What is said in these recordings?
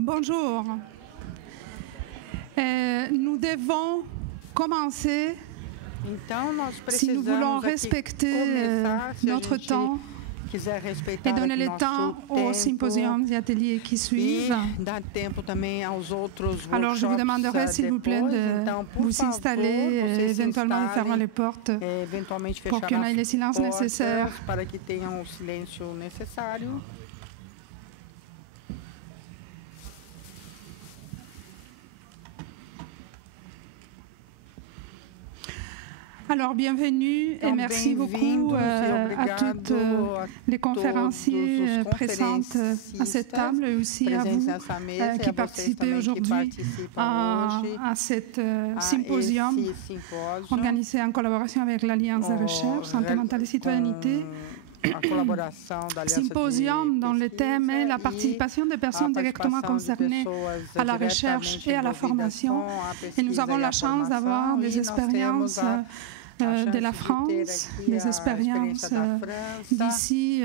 Bonjour. Nous devons commencer si nous voulons respecter notre temps et donner le temps aux symposiums et ateliers qui suivent. Alors, je vous demanderai, s'il vous plaît, de vous installer et éventuellement de fermer les portes pour qu'on ait le silence nécessaire. Alors, bienvenue et merci beaucoup à toutes les conférenciers présentes à cette table et aussi à vous qui participez aujourd'hui à cet symposium organisé en collaboration avec l'Alliance de recherche santé mentale et citoyenneté. Symposium dont le thème est la participation des personnes directement concernées à la recherche et à la formation. Et nous avons la chance d'avoir des expériences de la France, des expériences d'ici,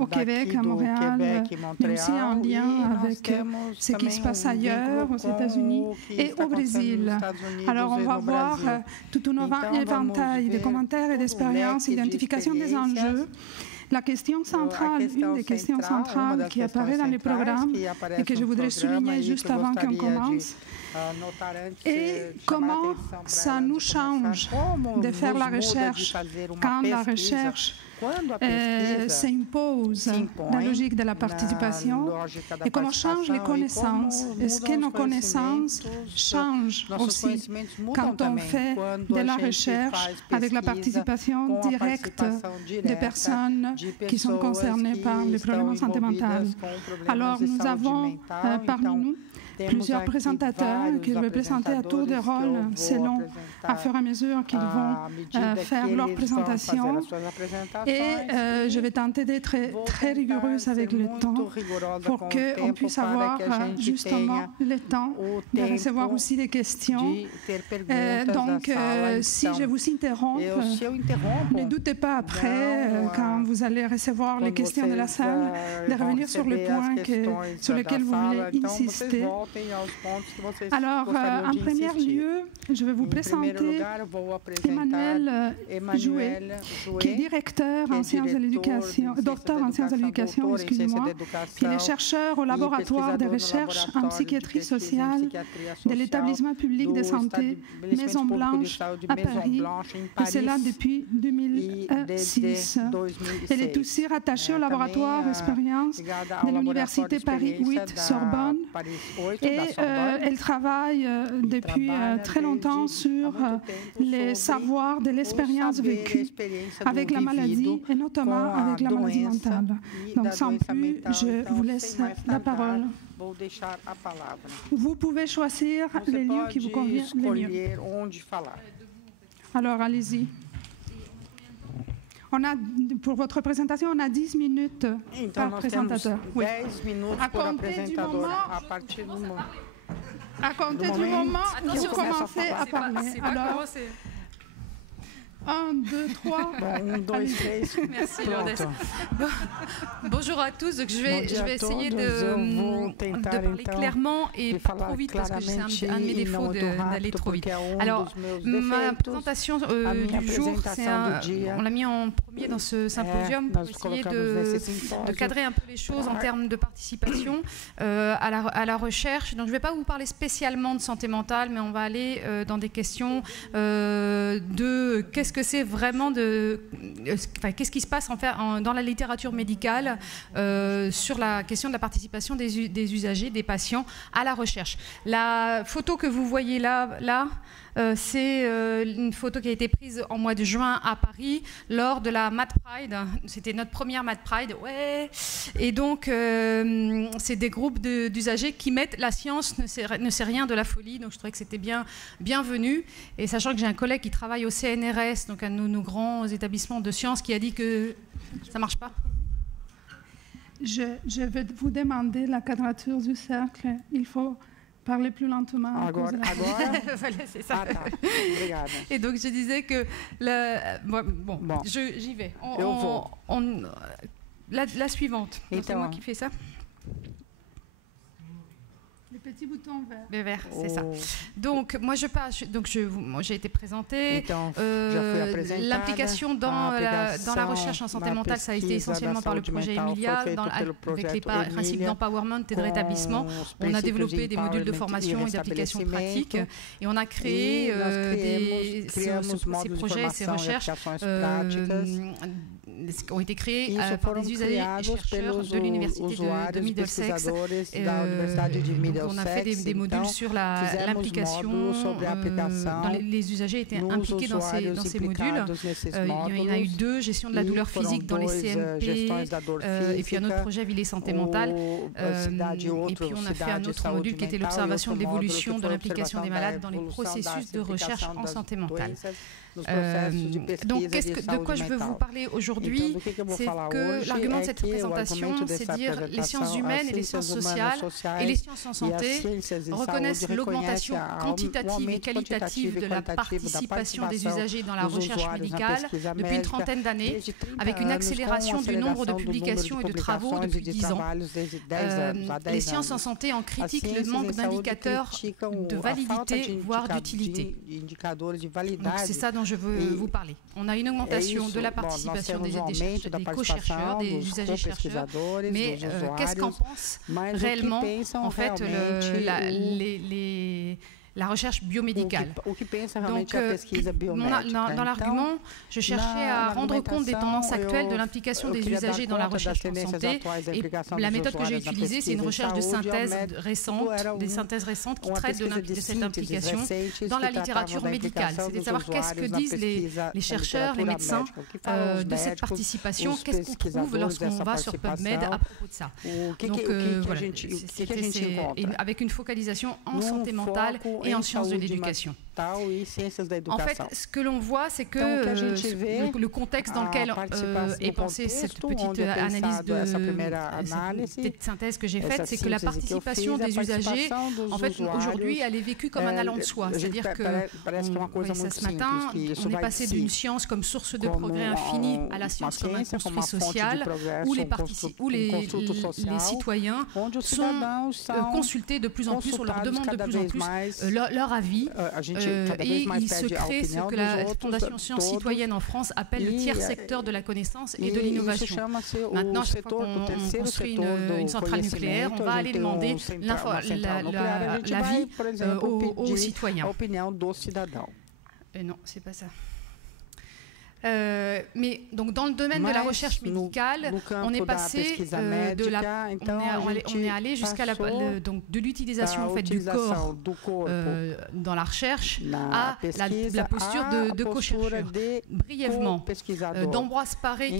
au Québec, à Montréal, mais aussi en lien avec ce qui se passe ailleurs, aux États-Unis et au Brésil. Alors, on va voir tout un éventail de commentaires et d'expériences, identification des enjeux. La question centrale, une des questions centrales qui apparaît dans le programme et que je voudrais souligner juste avant qu'on commence, et comment ça nous change de faire la recherche quand la recherche s'impose la logique de la participation et comment changent les connaissances. Est-ce que nos connaissances changent aussi quand on fait de la recherche avec la participation directe des personnes qui sont concernées par les problèmes de santé mentale? Alors, nous avons parmi nous plusieurs présentateurs qui vont présenter à tour de rôle selon, à fur et à mesure qu'ils vont faire leur présentation. Et je vais tenter d'être très rigoureuse avec le temps pour qu'on puisse avoir justement le temps de recevoir aussi des questions. Donc, si je vous interromps, ne doutez pas après, quand vous allez recevoir les questions de la salle, de revenir sur les points sur lesquels vous voulez insister. Alors, en premier lieu, je vais vous présenter Emmanuel Jouet, qui est directeur en sciences de l'éducation, docteur en sciences de l'éducation, excusez-moi, puis il est chercheur au laboratoire de recherche en psychiatrie sociale de l'établissement public de santé Maison Blanche à Paris, et c'est là depuis 2006. Elle est aussi rattachée au laboratoire expérience de l'Université Paris 8 Sorbonne, et elle travaille depuis très longtemps sur les savoirs de l'expérience vécue avec la maladie et notamment avec la maladie mentale. Donc sans plus, je vous laisse la parole. Vous pouvez choisir les lieux qui vous conviennent le mieux. Alors allez-y. Pour votre présentation, on a 10 minutes par présentateur. Oui. À compter du moment où vous commencez à parler. Alors, 1, 2, 3. Bon, 1, 2, 3. Merci, Lourdes. Bonjour à tous. Donc, je vais essayer de parler clairement et pas trop vite parce que c'est un de mes défauts d'aller trop vite. Alors, ma présentation du jour, on l'a mis en premier dans ce symposium pour essayer de cadrer un peu les choses en termes de participation à la recherche. Donc, je ne vais pas vous parler spécialement de santé mentale, mais on va aller dans des questions de qu'est-ce que c'est vraiment qu'est-ce qui se passe dans la littérature médicale sur la question de la participation des usagers, des patients à la recherche. La photo que vous voyez là c'est une photo qui a été prise en mois de juin à Paris lors de la Mad Pride. C'était notre première Mad Pride. Ouais. Et donc, c'est des groupes d'usagers qui mettent la science ne sait rien de la folie. Donc, je trouvais que c'était bienvenu. Et sachant que j'ai un collègue qui travaille au CNRS, donc un de nos grands établissements de sciences, qui a dit que ça ne marche pas. Je vais vous demander la quadrature du cercle. Il faut parler plus lentement. Agora? Voilà, c'est ça. Ah, tá. Obrigada. Et donc, je disais que... j'y vais. La suivante. C'est moi qui fais ça. Les petits boutons verts. Les verts, c'est ça. Donc, moi, j'ai été présentée. L'implication dans la recherche en santé mentale, ça a été essentiellement par le projet Emilia, avec les principes d'empowerment et de rétablissement. On a développé des modules de formation et d'application pratique. Et on a créé ces projets, ces recherches ont été créés par des usagers et chercheurs de l'université de Middlesex. On a fait des modules sur l'implication. Les usagers étaient impliqués dans ces modules. Il y en a eu 2, gestion de la douleur physique dans les CMP, et puis un autre projet, Ville et santé mentale. Et puis on a fait un autre module qui était l'observation de l'évolution de l'implication des malades dans les processus de recherche en santé mentale. Donc, de quoi je veux vous parler aujourd'hui, c'est que l'argument de cette présentation, c'est de dire les sciences humaines et les sciences sociales et les sciences en santé reconnaissent l'augmentation quantitative et qualitative de la participation des usagers dans la recherche médicale depuis une trentaine d'années, avec une accélération du nombre de publications et de travaux depuis 10 ans. Les sciences en santé en critiquent le manque d'indicateurs de validité, voire d'utilité. Donc, c'est ça dont je veux vous parler. On a une augmentation de la participation des co-chercheurs, des usagers-chercheurs, mais qu'est-ce qu'en pense réellement, en fait, la recherche biomédicale. Donc, dans l'argument, je cherchais à rendre compte des tendances actuelles de l'implication des usagers dans la recherche en santé. Et la méthode que j'ai utilisée, c'est une recherche de synthèse récente, des synthèses récentes qui traitent de cette implication dans la littérature médicale. C'est de savoir qu'est-ce que disent les chercheurs, les médecins de cette participation, qu'est-ce qu'on trouve lorsqu'on va sur PubMed à propos de ça. Donc, voilà, avec une focalisation en santé mentale et en sciences de l'éducation. En fait, ce que l'on voit, c'est que le contexte dans lequel est pensée cette petite analyse cette synthèse que j'ai faite, c'est que la participation des usagers, en fait, aujourd'hui, elle est vécue comme un allant de soi. C'est-à-dire que, ce matin, on est passé d'une science comme source de progrès infini à la science comme un construit social, où les citoyens sont consultés de plus en plus, on leur demande de plus en plus leur avis. Et il se crée ce que la Fondation Sciences Citoyennes en France appelle le tiers secteur de la connaissance et de l'innovation. Maintenant, chaque fois qu'on construit une centrale nucléaire, on va aller demander l'avis aux citoyens. Non, c'est pas ça. Mais donc dans le domaine de la recherche médicale, on est passé on est allé jusqu'à de l'utilisation en fait du corps dans la recherche à la posture de co-chercheur. Brièvement, d'Ambroise Paré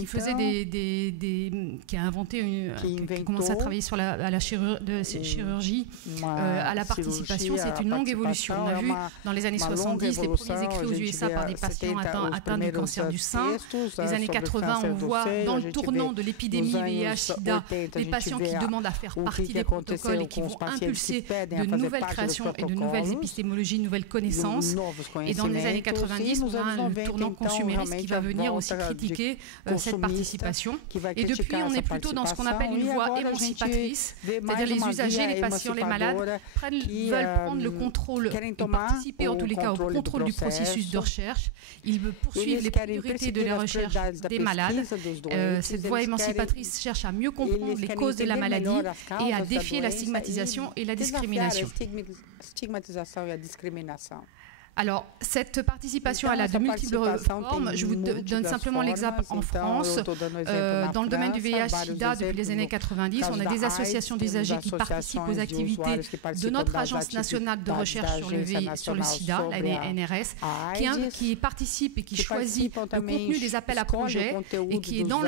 qui a inventé, qui a commencé à travailler sur la chirurgie à la participation, c'est une longue évolution. On a vu dans les années 70 les premiers écrits aux USA par des patients atteints du cancer du sein. Les années 80, on voit dans le tournant de l'épidémie VIH-Sida des patients qui demandent à faire partie des protocoles et qui vont impulser de nouvelles créations et de nouvelles épistémologies, de nouvelles connaissances. Et dans les années 90, on a le tournant consumériste qui va venir aussi critiquer cette participation. Et depuis, on est plutôt dans ce qu'on appelle une voie émancipatrice, c'est-à-dire les usagers, les patients, les malades veulent prendre le contrôle ou participer en tous les cas au contrôle du processus de recherche. Ils veulent poursuivre les priorités de la recherche des malades. Cette voie émancipatrice cherche à mieux comprendre les causes de la maladie et à défier la stigmatisation et la discrimination. Alors, cette participation, elle a de multiples formes. Je vous donne simplement l'exemple en France. Dans le domaine du VIH-Sida, depuis les années 90, on a des associations d'usagers qui participent aux activités de notre Agence nationale de recherche sur le sida, la NRS, qui participe et qui choisit le contenu des appels à projets et qui est dans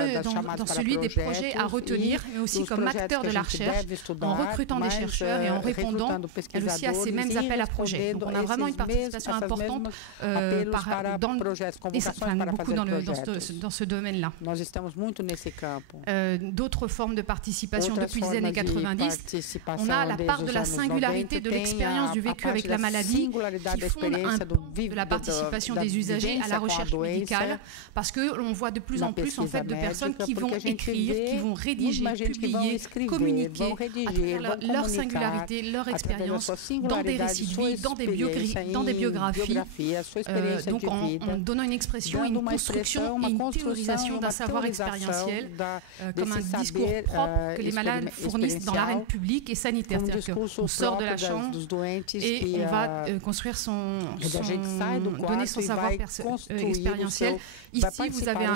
celui des projets à retenir, mais aussi comme acteur de la recherche, en recrutant des chercheurs et en répondant aussi à ces mêmes appels à projets. Donc, on a vraiment une participation importante beaucoup dans ce domaine-là. D'autres formes de participation depuis les années 90, on a la part de la singularité de l'expérience du vécu avec la maladie qui fonde un pan de la participation des usagers à la recherche médicale, parce qu'on voit de plus en plus en fait de personnes qui vont écrire, qui vont rédiger, publier, communiquer à travers leur singularité, leur expérience dans des récits de vie, dans des biographies, donc en donnant une expression, une construction et une théorisation d'un savoir expérientiel comme un discours propre que les malades fournissent dans l'arène publique et sanitaire. C'est-à-dire qu'on sort de la chambre et on va construire donner son savoir expérientiel. Ici, vous avez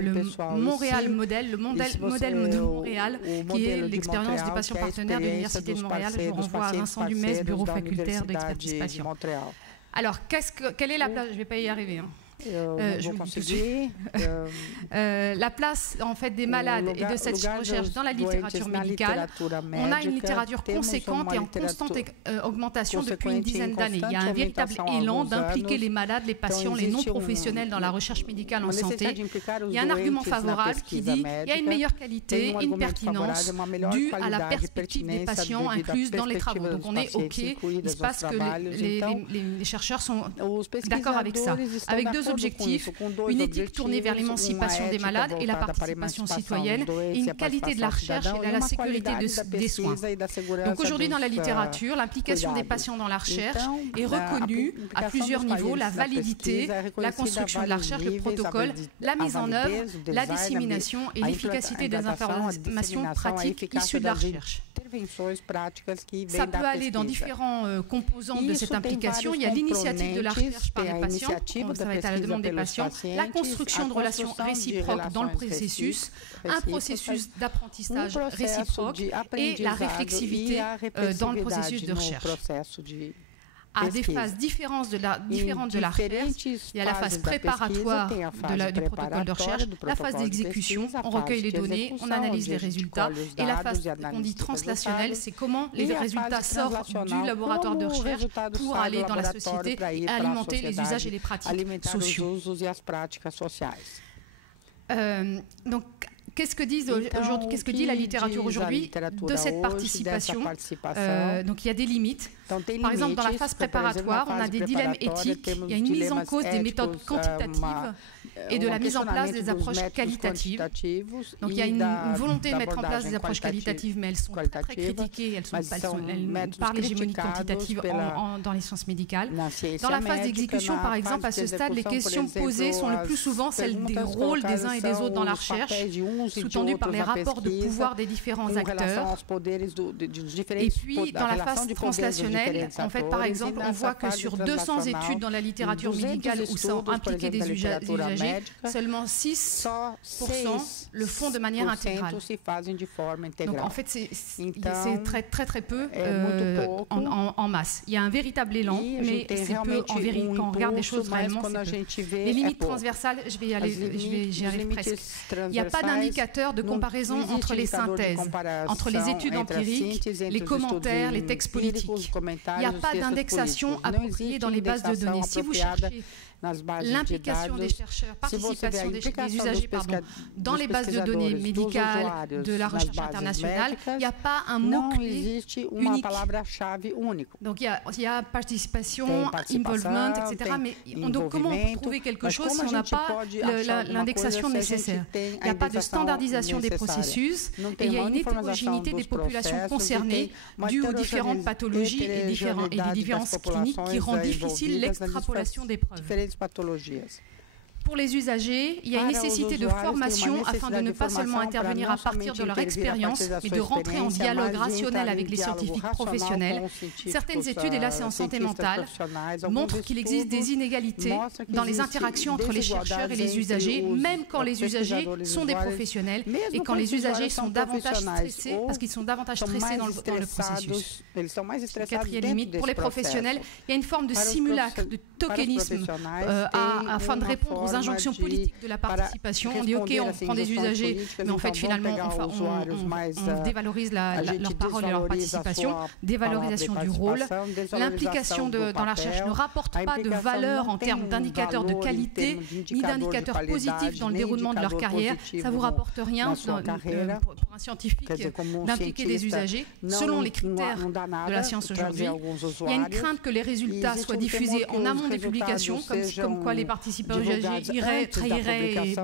le Montréal modèle, le modèle de Montréal, qui est l'expérience des patients partenaires de l'Université de Montréal. Je vous renvoie à Vincent Dumais, bureau facultaire d'expertise patient. Alors, quelle est la place? Je ne vais pas y arriver. Je vous dis tout de suite. La place en fait des malades et de cette recherche dans la littérature médicale, on a une littérature conséquente et en constante augmentation depuis une dizaine d'années. Il y a un véritable élan d'impliquer les malades, les patients, les non-professionnels dans la recherche médicale en santé. Il y a un argument favorable qui dit qu'il y a une meilleure qualité, une pertinence due à la perspective des patients incluse dans les travaux. Donc on est OK, il se passe que les chercheurs sont d'accord avec ça, avec deux objectifs, une éthique tournée vers l'émancipation des malades et la participation citoyenne, et une qualité de la recherche et de la sécurité des soins. Donc aujourd'hui dans la littérature, l'implication des patients dans la recherche est reconnue à plusieurs niveaux: la validité, la construction de la recherche, le protocole, la mise en œuvre, la dissémination et l'efficacité des informations pratiques issues de la recherche. Ça peut aller dans différents composants de cette implication. Il y a l'initiative de la recherche par les patients, ça va être à la demande des patients, la construction de relations réciproques dans le processus, un processus d'apprentissage réciproque et la réflexivité dans le processus de recherche. À des phases différentes de la recherche, il y a la phase préparatoire du protocole de recherche, la phase d'exécution, on recueille les données, on analyse les résultats, et la phase qu'on dit translationnelle, c'est comment les résultats sortent du laboratoire de recherche pour aller dans la société et alimenter les usages et les pratiques sociaux. Donc, qu'est-ce que dit la littérature aujourd'hui de cette participation? Donc il y a des limites. Par exemple, dans la phase préparatoire, on a des dilemmes éthiques, il y a une mise en cause des méthodes quantitatives et de la mise en place des approches qualitatives. Donc il y a une volonté de mettre en place des approches qualitatives, mais elles sont très critiquées, elles par l'hégémonie quantitative dans les sciences médicales. Dans la phase d'exécution, par exemple, à ce stade, les questions posées sont le plus souvent celles des rôles des uns et des autres dans la recherche, sous-tendues par les rapports de pouvoir des différents acteurs. Et puis, dans la phase translationnelle, en fait, par exemple, on voit que sur 200 études dans la littérature médicale où sont impliqués des usagers, seulement 6% le font de manière intégrale. Donc, en fait, c'est très peu en masse. Il y a un véritable élan, mais c'est peu en vérité. Quand on regarde les choses réellement, c'est peu. Les limites transversales, j'y arrive presque. Il n'y a pas d'indicateur de comparaison entre les synthèses, entre les études empiriques, les commentaires, les textes politiques. Il n'y a pas d'indexation appropriée dans les bases de données. Si vous cherchez l'implication des chercheurs, participation des usagers dans les bases de données médicales de la recherche internationale, il n'y a pas un mot-clé unique. Donc il y a participation, involvement, etc. Mais donc comment on peut trouver quelque chose si on n'a pas l'indexation nécessaire? Il n'y a pas de standardisation des processus et il y a une hétérogénéité des populations concernées due aux différentes pathologies et des différences cliniques qui rend difficile l'extrapolation des preuves. Pour les usagers, il y a une nécessité de formation afin de ne pas seulement intervenir à partir de leur expérience, mais de rentrer en dialogue rationnel avec les scientifiques professionnels. Certaines études, et là c'est en santé mentale, montrent qu'il existe des inégalités dans les interactions entre les chercheurs et les usagers, même quand les usagers sont des professionnels et quand les usagers sont davantage stressés, parce qu'ils sont davantage stressés dans le processus. Quatrième limite, pour les professionnels, il y a une forme de simulacre, de tokenisme, afin de répondre aux aux injonctions politiques de la participation. On dit, OK, on prend des usagers, mais en fait, finalement, on dévalorise leur parole et leur participation, dévalorisation du rôle. L'implication dans la recherche ne rapporte pas de valeur en termes d'indicateurs de qualité, ni d'indicateurs positifs dans le déroulement de leur carrière. Ça ne vous rapporte rien pour un scientifique d'impliquer des usagers selon les critères de la science aujourd'hui. Il y a une crainte que les résultats soient diffusés en amont des publications, comme quoi les participants usagers trahiraient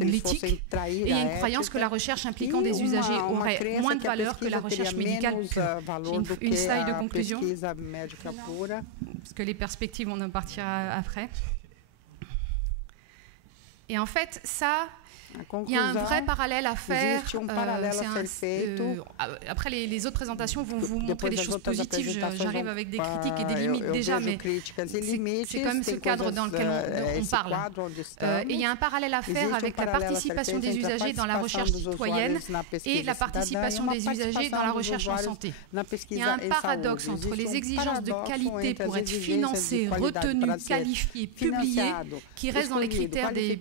l'éthique. Et il y a une croyance que la recherche impliquant des usagers aurait moins de valeur que la recherche médicale pure. J'ai une slide de conclusion, parce que les perspectives, on en partira après. Et en fait, ça... Il y a un vrai parallèle à faire. Après, les autres présentations vont vous montrer des choses positives. J'arrive avec des critiques et des limites déjà, mais c'est quand même ce cadre dans lequel on parle. Et il y a un parallèle à faire avec la participation des usagers dans la recherche citoyenne et la participation des usagers dans la recherche en santé. Il y a un paradoxe entre les exigences de qualité pour être financées, retenues, qualifiées, publiées, qui restent dans les critères de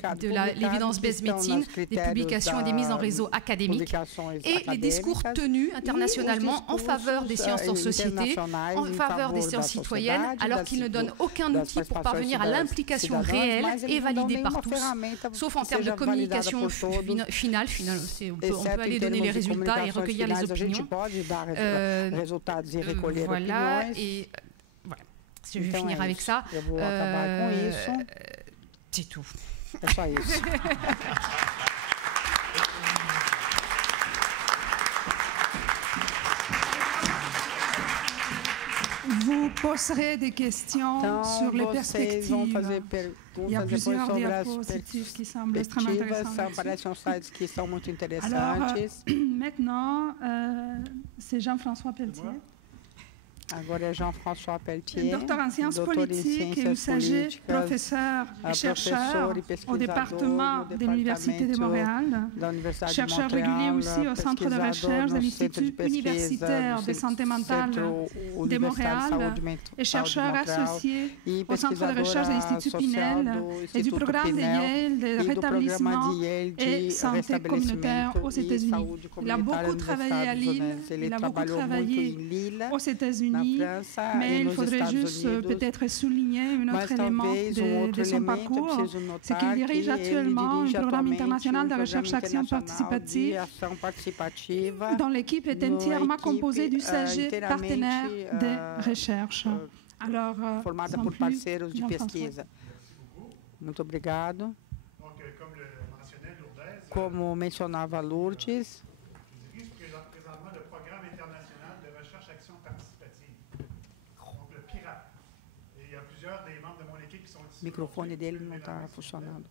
l'évidence-based médecine, des publications et des mises en réseau académiques, et les discours tenus internationalement en faveur des sciences en société, en faveur des sciences citoyennes, alors qu'ils ne donnent aucun outil pour parvenir à l'implication réelle et validée par tous, sauf en termes de communication finale. On peut aller donner les résultats et recueillir les opinions. Voilà, et voilà. Je vais finir avec ça. C'est tout. Vous poserez des questions sur les perspectives. Il y a plusieurs diapositives qui semblent extrêmement intéressantes. Alors, maintenant, c'est Jean-François Pelletier. Agora é Jean-François Pelletier, docteur en sciences politiques et usagers, professeur et chercheur au département de l'Université de Montréal, chercheur régulier aussi au Centre de recherche de l'Institut universitaire de santé mentale de Montréal et chercheur associé au Centre de recherche de l'Institut Pinel et du programme de Yale de rétablissement et santé communautaire aux États-Unis. Il a beaucoup travaillé à Lille, il a beaucoup travaillé aux États-Unis, mais il faudrait juste peut-être souligner un autre élément de son parcours, c'est qu'il dirige actuellement un programme international de recherche action participative dont l'équipe est entièrement composée d'usagers partenaires de recherche. Alors, formada por parceiros de pesquisa. Muito obrigado. Como mencionava Lourdes, o microfone dele não está funcionando.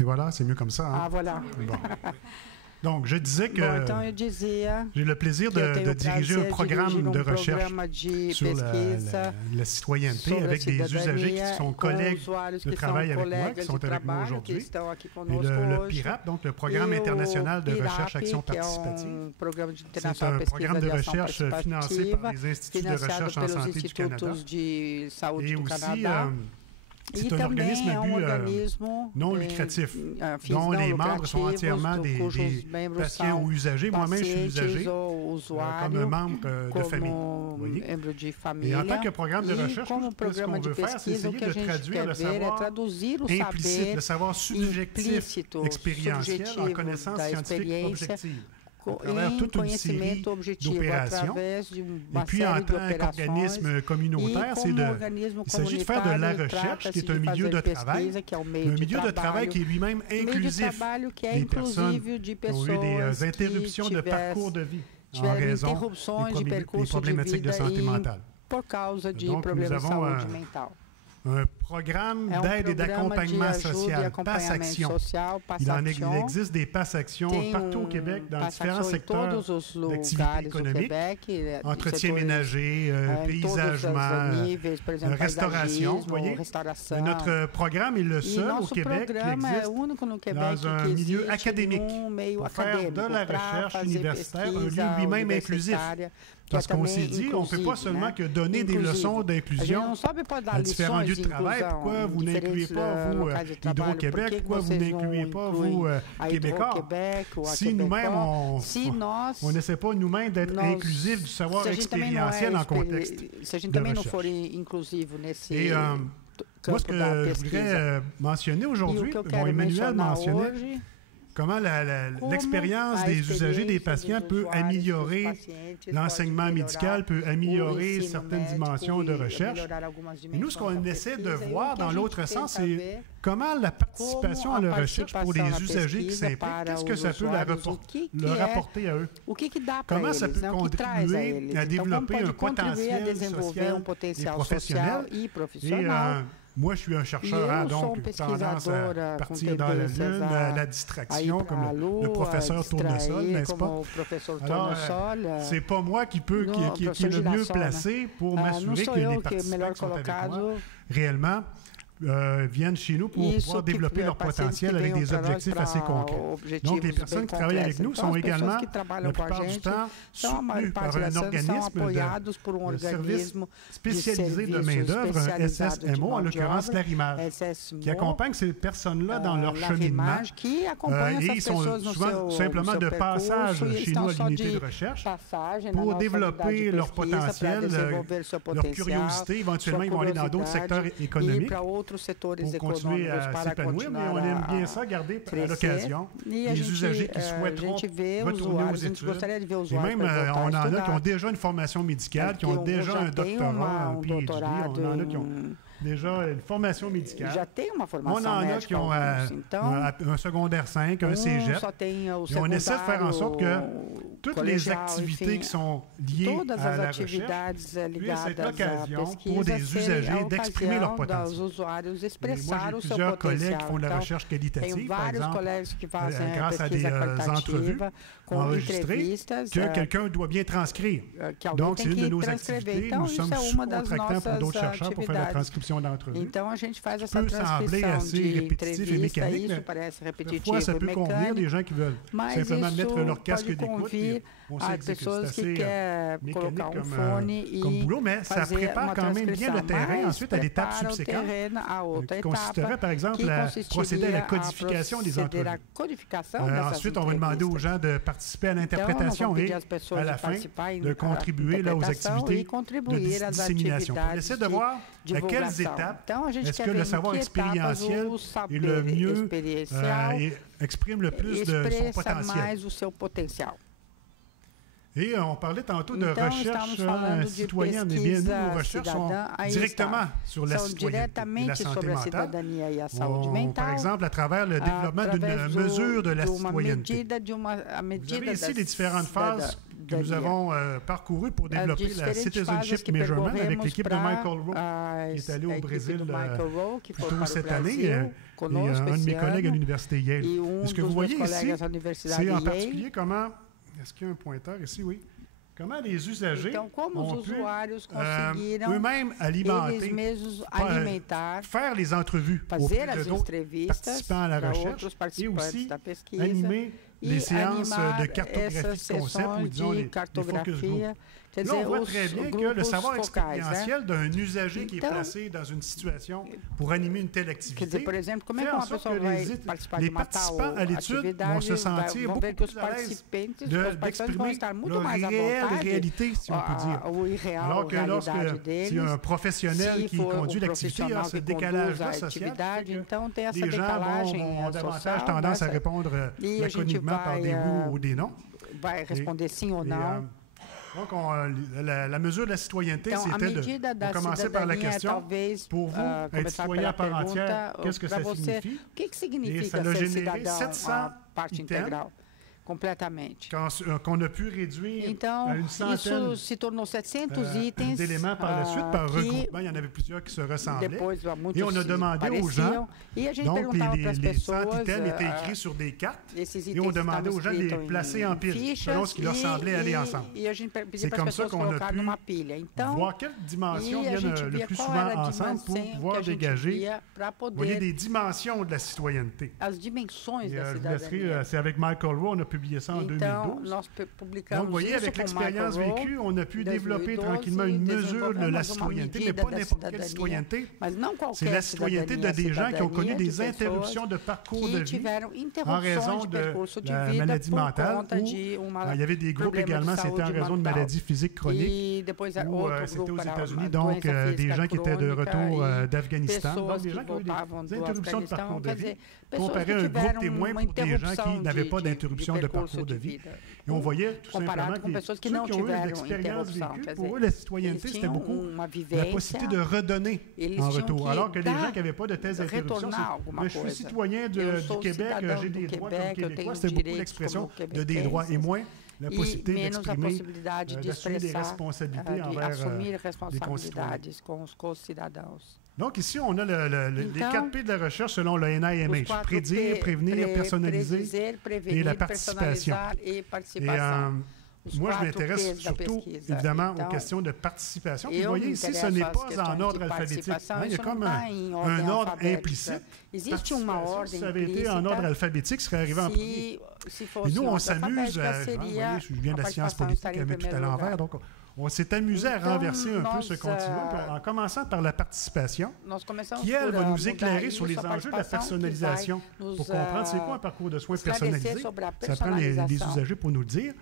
Et voilà, c'est mieux comme ça. Hein? Ah, voilà. Bon. Donc, je disais que j'ai le plaisir de diriger un programme de recherche sur la citoyenneté avec des usagers qui sont collègues de travail avec moi, qui sont avec moi aujourd'hui. Et le PIRAP, donc le Programme international de recherche action participative, c'est un programme de recherche financé par les instituts de recherche en santé du Canada. Et aussi, c'est un organisme à but non lucratif, dont les membres sont entièrement des patients ou usagers. Moi-même, je suis usager comme un membre de famille. Voyez? Et en tant que programme de recherche, ce qu'on veut faire, c'est essayer de traduire le savoir implicite, le savoir subjectif, expérientiel, en connaissance scientifique objective. À travers toute une série d'opérations. Et puis, en tant qu'organisme communautaire, il s'agit de faire de la recherche, qui est un milieu de travail, un milieu de travail qui est lui-même inclusif des personnes qui ont eu des interruptions de parcours de vie en raison des problématiques de santé mentale. Donc, nous avons un programme d'aide et d'accompagnement social, Pass Action. Il existe des Pass Action partout au Québec, dans différents secteurs d'activité économique, entretien ménager, paysagement, restauration. Vous voyez, notre programme est le seul au Québec qui existe dans un milieu académique pour faire de la recherche universitaire un lieu lui-même inclusif. Parce qu'on s'est dit, on ne fait pas seulement que donner des leçons d'inclusion à différents lieux de travail. Pourquoi vous n'incluez pas, vous, Hydro-Québec? Pourquoi vous n'incluez pas, vous, Québécois? Si nous-mêmes, on n'essaie pas nous-mêmes d'être inclusifs du savoir expérientiel en contexte de recherche. Et moi, ce que je voudrais mentionner aujourd'hui, Emmanuel mentionnait comment l'expérience des usagers, des patients peut améliorer l'enseignement médical, peut améliorer certaines dimensions de recherche. Et nous, ce qu'on essaie de voir dans l'autre sens, c'est comment la participation à la recherche pour les usagers qui s'impliquent, qu'est-ce que ça peut leur apporter à eux? Comment ça peut contribuer à développer un potentiel social et professionnel? Moi, je suis un chercheur, donc tendance à partir dans la lune, à la distraction, comme le professeur Tournesol, n'est-ce pas? Alors, c'est pas moi qui est le mieux placé pour m'assurer que les participants qui sont avec moi, réellement, viennent chez nous pour pouvoir développer leur potentiel avec des objectifs assez concrets. Donc, les personnes qui travaillent avec nous sont également, la plupart du temps, soutenues par un organisme de service spécialisé de main-d'œuvre, un SSMO, en l'occurrence l'Arrimage, qui accompagne ces personnes-là dans leur cheminement. Et ils sont souvent simplement de passage chez nous à l'unité de recherche pour développer leur potentiel, leur curiosité. Éventuellement, ils vont aller dans d'autres secteurs économiques pour continuer à s'épanouir, mais on aime bien ça garder à l'occasion les usagers qui souhaiteront retourner aux études. Et même, on en a qui ont déjà une formation médicale, qui ont déjà un doctorat, un PhD, on en a qui ont déjà une formation médicale. On en a qui ont un secondaire 5, un cégep. Et on essaie de faire en sorte que toutes les activités qui sont liées à la recherche puissent être l'occasion pour des usagers d'exprimer leur potentiel. Et moi, j'ai plusieurs collègues qui font de la recherche qualitative, par exemple, grâce à des entrevues enregistrées que quelqu'un doit bien transcrire. Donc, c'est une de nos activités. Nous sommes sous-contractants pour d'autres chercheurs pour faire la transcription d'entrevues. Ça peut sembler assez répétitif et mécanique, mais parfois, ça peut convenir des gens qui veulent simplement mettre leur casque d'écoute et on s'exécute. C'est assez mécanique comme boulot, mais ça prépare quand même bien le terrain ensuite à l'étape subséquente, qui consisterait, par exemple, à procéder à la codification des entrevues. Ensuite, on va demander aux gens de participer à l'interprétation et, à la fin, de contribuer aux activités de dissémination. On essaie de voir à quelles étapes est-ce que le savoir expérientiel est le mieux et exprime le plus de son potentiel. Et on parlait tantôt de recherche citoyenne. Eh bien, nous, nos recherches sont directement sur la citoyenneté et la santé mentale. Par exemple, à travers le développement d'une mesure de la citoyenneté. Vous avez ici les différentes phases que nous avons parcourues pour développer la Citizenship Measurement avec l'équipe de Michael Rowe, qui est allé au Brésil plus tôt cette année, et un de mes collègues à l'université Yale. Et ce que vous voyez ici, c'est en particulier comment... Est-ce qu'il y a un pointeur ici? Oui. Comment les usagers ont pu eux-mêmes alimenter, faire les entrevues auprès de d'autres participants à la recherche et aussi animer les séances de cartographie de concepts ou disons les focus groups. Là, on voit très bien que le savoir expérientiel d'un usager qui est placé dans une situation pour animer une telle activité fait en sorte que les participants à l'étude vont se sentir beaucoup plus à l'aise d'exprimer leur réelle réalité, si on peut dire. Alors que lorsque c'est un professionnel qui conduit l'activité, il y a ce décalage-là social. Les gens ont davantage tendance à répondre laconiquement par des oui ou des non. Donc, la mesure de la citoyenneté, c'était de commencer par la question, pour vous, être citoyen à part entière, qu'est-ce que ça signifie? Et ça a généré 700 items qu'on a pu réduire à une centaine se tornou 700 itens d'éléments par la suite, par regroupement. Il y en avait plusieurs qui se ressemblaient. Et on a demandé aux gens, donc les 100 items étaient écrits sur des cartes, et on demandait aux gens de les placer en pile, selon ce qui leur semblait aller ensemble. C'est comme ça qu'on a pu voir quelles dimensions viennent le plus souvent ensemble pour pouvoir dégager, des dimensions de la citoyenneté. C'est avec Michael Rowe, on a publié ça en 2012. Donc, vous voyez, avec l'expérience vécue, on a pu développer tranquillement une mesure de la citoyenneté, mais pas n'importe quelle citoyenneté. C'est la citoyenté de des gens qui ont connu des interruptions de parcours de vie en raison de la maladie mentale, ou il y avait des groupes également, c'était en raison de maladies physiques chroniques, ou c'était aux États-Unis, donc des gens qui étaient de retour d'Afghanistan, donc des gens qui ont eu des interruptions de parcours de vie, comparé à un groupe témoin pour des gens qui n'avaient pas d'interruption de parcours de vie. Et on voyait tout simplement que ceux qui ont eu l'expérience vécue, pour eux, la citoyenneté, c'était beaucoup la possibilité de redonner en retour. Alors que les gens qui n'avaient pas de telles interruptions, je suis citoyen du Québec, j'ai des droits comme Québécois, c'était beaucoup l'expression de des droits et moins la possibilité d'exprimer, d'assumer des responsabilités envers des concitoyens. Donc ici, on a les 4 P de la recherche selon le NIMH. Prédire, prévenir, personnaliser et la participation. Et moi, je m'intéresse surtout, évidemment, aux questions de participation. Vous voyez ici, ce n'est pas en ordre alphabétique. Il y a comme un ordre implicite. Si ça avait été en ordre alphabétique, ce serait arrivé en premier. Et nous, on s'amuse, je viens de la science politique, elle met tout à l'envers, donc on s'est amusé à renverser un peu ce continuum, en commençant par la participation, qui, elle, va nous éclairer sur les enjeux de la personnalisation. Pour comprendre c'est quoi un parcours de soins personnalisé, ça prend les usagers pour nous le dire.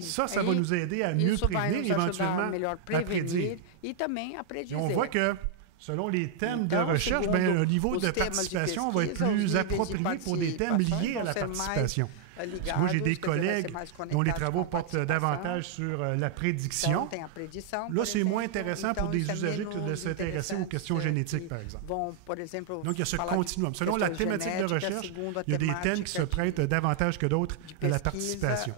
Ça va nous aider à mieux prévenir, éventuellement à prédire. Et on voit que, selon les thèmes de recherche, le niveau de participation va être plus approprié pour des thèmes liés à la participation. Moi, j'ai des collègues dont les travaux portent davantage sur la prédiction. Là, c'est moins intéressant pour des usagers que de s'intéresser aux questions génétiques, par exemple. Donc, il y a ce continuum. Selon la thématique de recherche, il y a des thèmes qui se prêtent davantage que d'autres à la participation.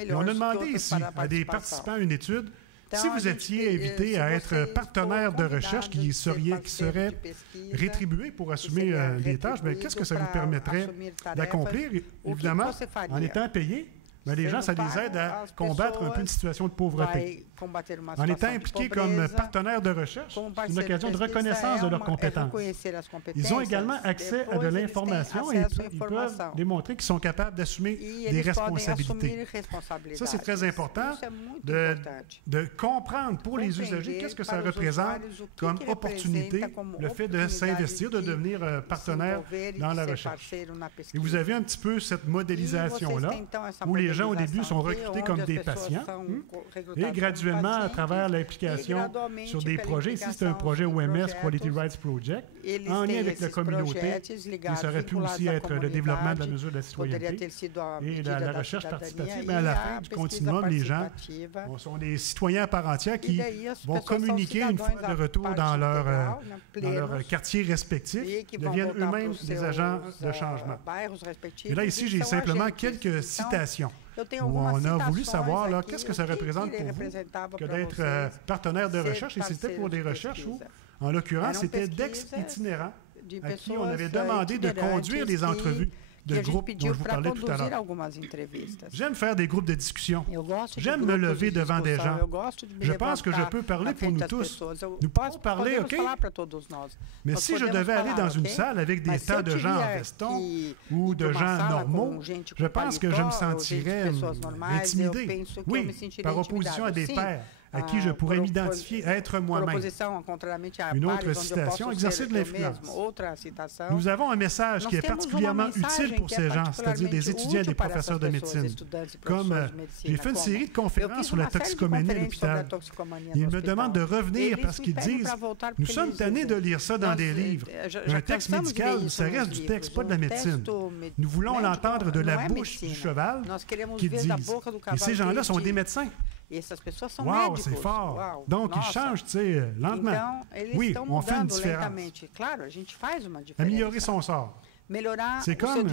Et on a demandé ici à des participants à une étude, si vous étiez invité à être partenaire de recherche qui serait rétribué pour assumer les tâches, qu'est-ce que ça vous permettrait d'accomplir? Évidemment, en étant payé, les gens, ça les aide à combattre un peu une situation de pauvreté. En étant impliqués comme partenaires de recherche, c'est une occasion de reconnaissance de leurs compétences. Ils ont également accès à de l'information et ils peuvent démontrer qu'ils sont capables d'assumer des responsabilités. Ça, c'est très important de comprendre pour les usagers qu'est-ce que ça représente comme opportunité, le fait de s'investir, de devenir partenaire dans la recherche. Et vous avez un petit peu cette modélisation-là, où les gens, au début, sont recrutés comme des patients et graduellement, à travers l'implication sur des projets, ici, c'est un projet OMS, Quality Rights Project, en lien avec la communauté, et ça aurait pu aussi être le développement de la mesure de la citoyenneté et la recherche participative. Mais à la fin du continuum, les gens sont des citoyens à part entière qui vont communiquer une fois de retour dans leur quartier respectif, deviennent eux-mêmes des agents de changement. Et là, ici, j'ai simplement quelques citations où on a voulu savoir qu'est-ce que ça représente pour vous que d'être partenaire de recherche. Et c'était pour des recherches où, en l'occurrence, c'était d'ex-itinérants à qui on avait demandé de conduire des entrevues de groupes dont je vous parlais tout à l'heure. J'aime faire des groupes de discussion. J'aime me lever devant des gens. Je pense que je peux parler pour nous tous. Nous pouvons parler, OK? Mais si je devais aller dans une salle avec des tas de gens en veston ou de gens normaux, je pense que je me sentirais intimidé. Oui, par opposition à des pairs à qui je pourrais m'identifier, être moi-même. Une autre citation, exercer de l'influence. Nous avons un message qui est particulièrement utile pour ces gens, c'est-à-dire des étudiants et des professeurs de médecine. Comme j'ai fait une série de conférences sur la toxicomanie à l'hôpital. Ils me demandent de revenir parce qu'ils disent « Nous sommes tannés de lire ça dans des livres. Un texte médical, ça reste du texte, pas de la médecine. Nous voulons l'entendre de la bouche du cheval qui disent. Et ces gens-là sont des médecins. Wow, c'est fort. Donc, ils changent, tu lentement. Oui, on fait une différence. Améliorer son sort. C'est comme,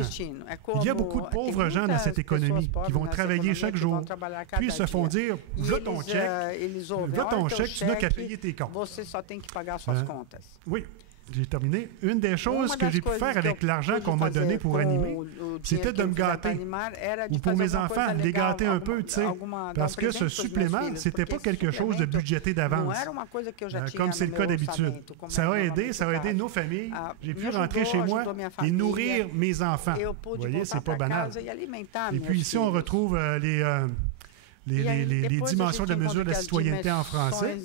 il y a beaucoup de pauvres gens dans cette économie qui vont travailler chaque jour, puis ils se font dire, voilà ton chèque, tu n'as qu'à payer tes comptes. Oui, j'ai terminé. Une des choses que j'ai pu faire avec l'argent qu'on m'a donné pour animer, c'était de me gâter. Ou pour mes enfants, de les gâter un peu, tu sais. Parce que ce supplément, c'était pas quelque chose de budgété d'avance, comme c'est le cas d'habitude. Ça a aidé nos familles. J'ai pu rentrer chez moi et nourrir mes enfants. Vous voyez, c'est pas banal. Et puis ici, on retrouve les dimensions de la mesure de la citoyenneté en français.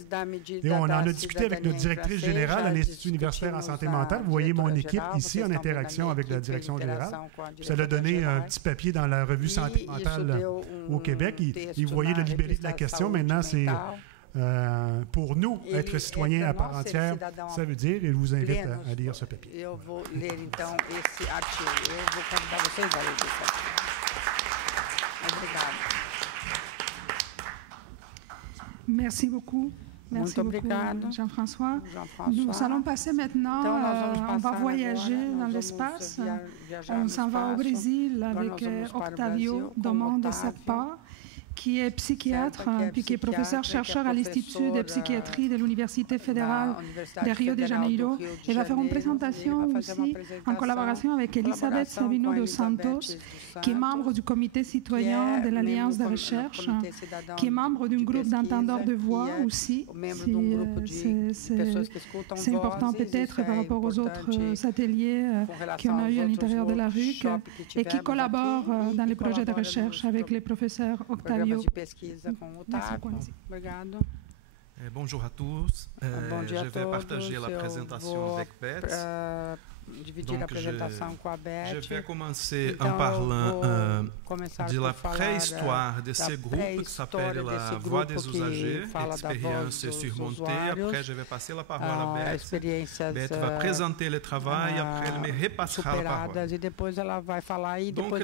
Et on en a discuté avec notre directrice générale à l'Institut universitaire en santé mentale. Vous voyez mon équipe ici en interaction avec la direction générale. Ça a donné un petit papier dans la revue Santé mentale au Québec. Et vous voyez le libellé de la question. Maintenant, c'est pour nous, être citoyen à part entière, ça veut dire, et je vous invite à lire ce papier. Merci beaucoup. Merci beaucoup, Jean-François. Nous allons passer maintenant, on va voyager dans l'espace. On s'en va au Brésil avec Octavio Domon de Serpa, qui est psychiatre, puis qui est professeur-chercheur à l'Institut de psychiatrie de l'Université fédérale de Rio de Janeiro. Il va faire une présentation aussi en collaboration avec Elisabeth Sabino dos Santos, qui est membre du comité citoyen de l'Alliance de recherche, qui est membre d'un groupe d'entendeurs de voix aussi. C'est important peut-être par rapport aux autres ateliers qu'on a eu à l'intérieur de la RUC et qui collabore dans les projets de recherche avec les professeurs Octavio. Bonjour à tous. Je vais partager la présentation avec Beth. Donc, je vais commencer en parlant de la préhistoire de ce groupe qui s'appelle la Voix des usagers, expérience surmontée. Après, je vais passer la parole à Beth. Beth va présenter le travail, après elle me repassera la parole. Donc,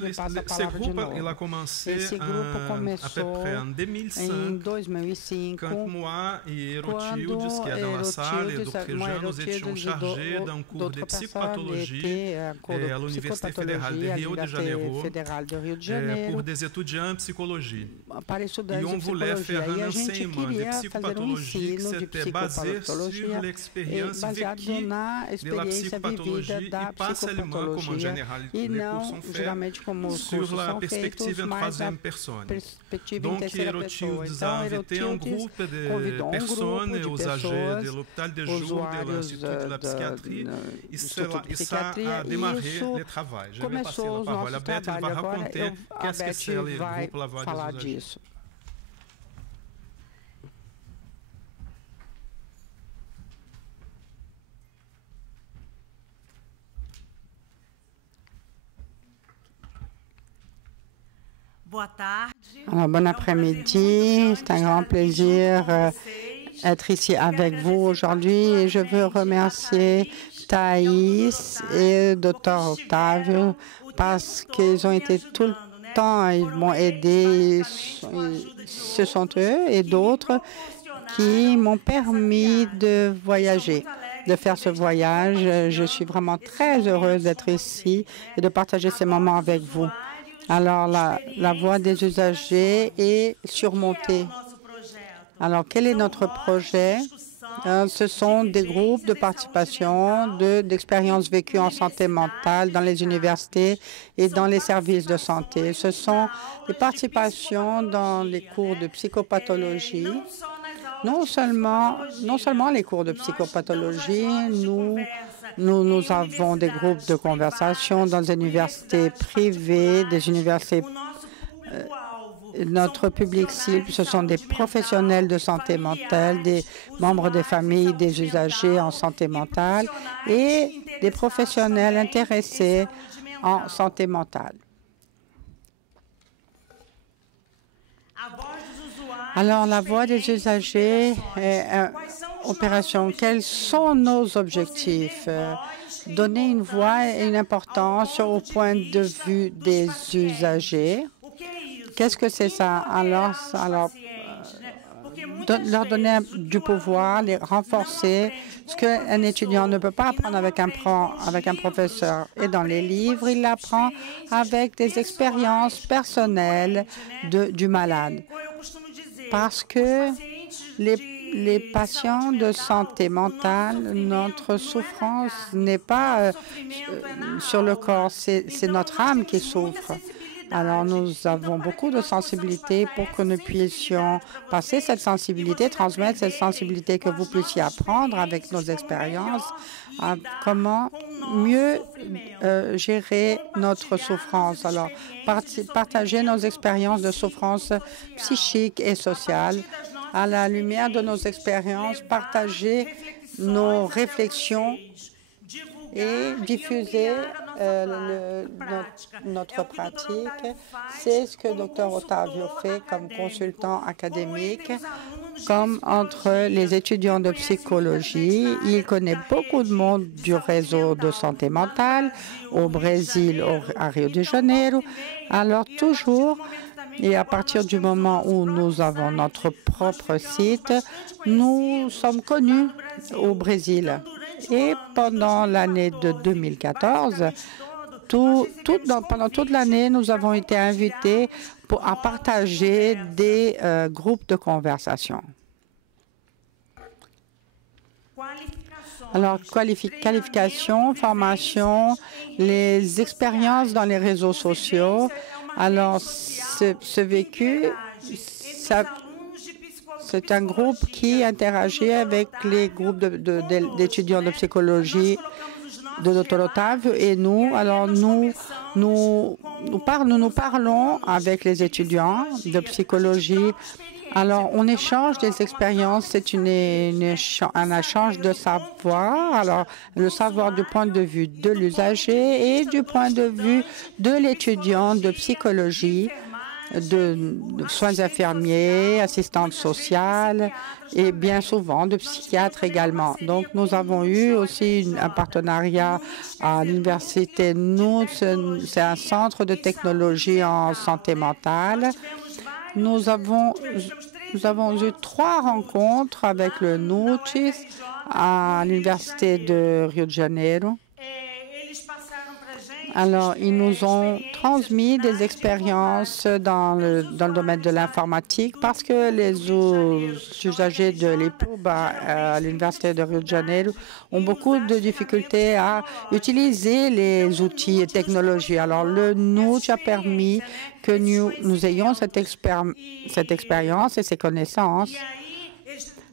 ce groupe il a commencé à peu près en 2005, quand moi et Erotildes, qui est dans la salle, et d'autres gens, nous étions chargés d'un cours de psychopathologie à l'Université fédérale de Rio de Janeiro pour des étudiants en psychologie. Et on voulait faire un enseignement de psychopathologie qui était basé sur l'expérience vécue de la psychopathologie et pas seulement, comme en général les cours sont faits, sur la perspective en troisième personne. Donc, Erotildes a invité un groupe de personnes usagers de l'hôpital de jour de l'Institut de la psychiatrie et ça a démarré le travail. Je vais passer la parole à Beth, elle va raconter qu'est-ce que c'est le groupe La Voix des usagers. Alors, bon après-midi, c'est un grand plaisir d'être ici avec vous aujourd'hui et je veux remercier Thaïs et Dr Octavio parce qu'ils ont été tout le temps, ils m'ont aidé, ce sont eux et d'autres qui m'ont permis de voyager, de faire ce voyage. Je suis vraiment très heureuse d'être ici et de partager ces moments avec vous. Alors, la voix des usagers est surmontée. Alors, quel est notre projet? Ce sont des groupes de participation d'expériences vécues en santé mentale dans les universités et dans les services de santé. Ce sont des participations dans les cours de psychopathologie. Non seulement les cours de psychopathologie, nous avons des groupes de conversation dans des universités privées, des universités. Notre public cible, ce sont des professionnels de santé mentale, des membres des familles des usagers en santé mentale et des professionnels intéressés en santé mentale. Alors, la voix des usagers est une opération. Quels sont nos objectifs? Donner une voix et une importance au point de vue des usagers. Qu'est-ce que c'est ça? Alors leur donner du pouvoir, les renforcer, ce qu'un étudiant ne peut pas apprendre avec un professeur. Et dans les livres, il l'apprend avec des expériences personnelles du malade. Parce que les patients de santé mentale, notre souffrance n'est pas sur le corps, c'est notre âme qui souffre. Alors, nous avons beaucoup de sensibilité pour que nous puissions passer cette sensibilité, transmettre cette sensibilité, que vous puissiez apprendre avec nos expériences à comment mieux gérer notre souffrance. Alors, partager nos expériences de souffrance psychique et sociale à la lumière de nos expériences, partager nos réflexions et diffuser notre pratique. C'est ce que Dr Ottavio fait comme consultant académique, comme entre les étudiants de psychologie. Il connaît beaucoup de monde du réseau de santé mentale au Brésil, à Rio de Janeiro. Alors toujours, et à partir du moment où nous avons notre propre site, nous sommes connus au Brésil. Et pendant l'année de 2014, pendant toute l'année, nous avons été invités à partager des groupes de conversation. Alors, qualification, formation, les expériences dans les réseaux sociaux. Alors, ce vécu, c'est un groupe qui interagit avec les groupes d'étudiants de psychologie de Dr Ottavio et nous. Alors, nous parlons avec les étudiants de psychologie. Alors, on échange des expériences, c'est un échange de savoir. Alors, le savoir du point de vue de l'usager et du point de vue de l'étudiant de psychologie, de soins infirmiers, assistantes sociales et bien souvent de psychiatres également. Donc, nous avons eu aussi un partenariat à l'université NUT, c'est un centre de technologie en santé mentale. Nous avons eu 3 rencontres avec le NUT à l'université de Rio de Janeiro. Alors, ils nous ont transmis des expériences dans le domaine de l'informatique parce que les usagers de l'EPUB à l'Université de Rio de Janeiro ont beaucoup de difficultés à utiliser les outils et technologies. Alors, le NUT a permis que nous ayons cette expérience et ces connaissances.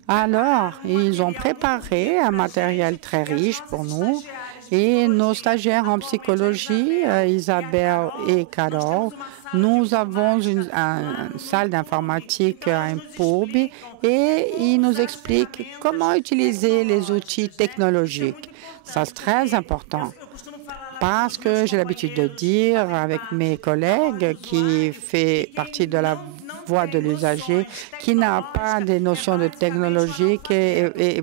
Alors, ils ont préparé un matériel très riche pour nous. Et nos stagiaires en psychologie, Isabelle et Carole, nous avons une salle d'informatique à IMPUB et ils nous expliquent comment utiliser les outils technologiques. Ça, c'est très important parce que j'ai l'habitude de dire avec mes collègues qui fait partie de la voix de l'usager, qui n'a pas des notions de technologie et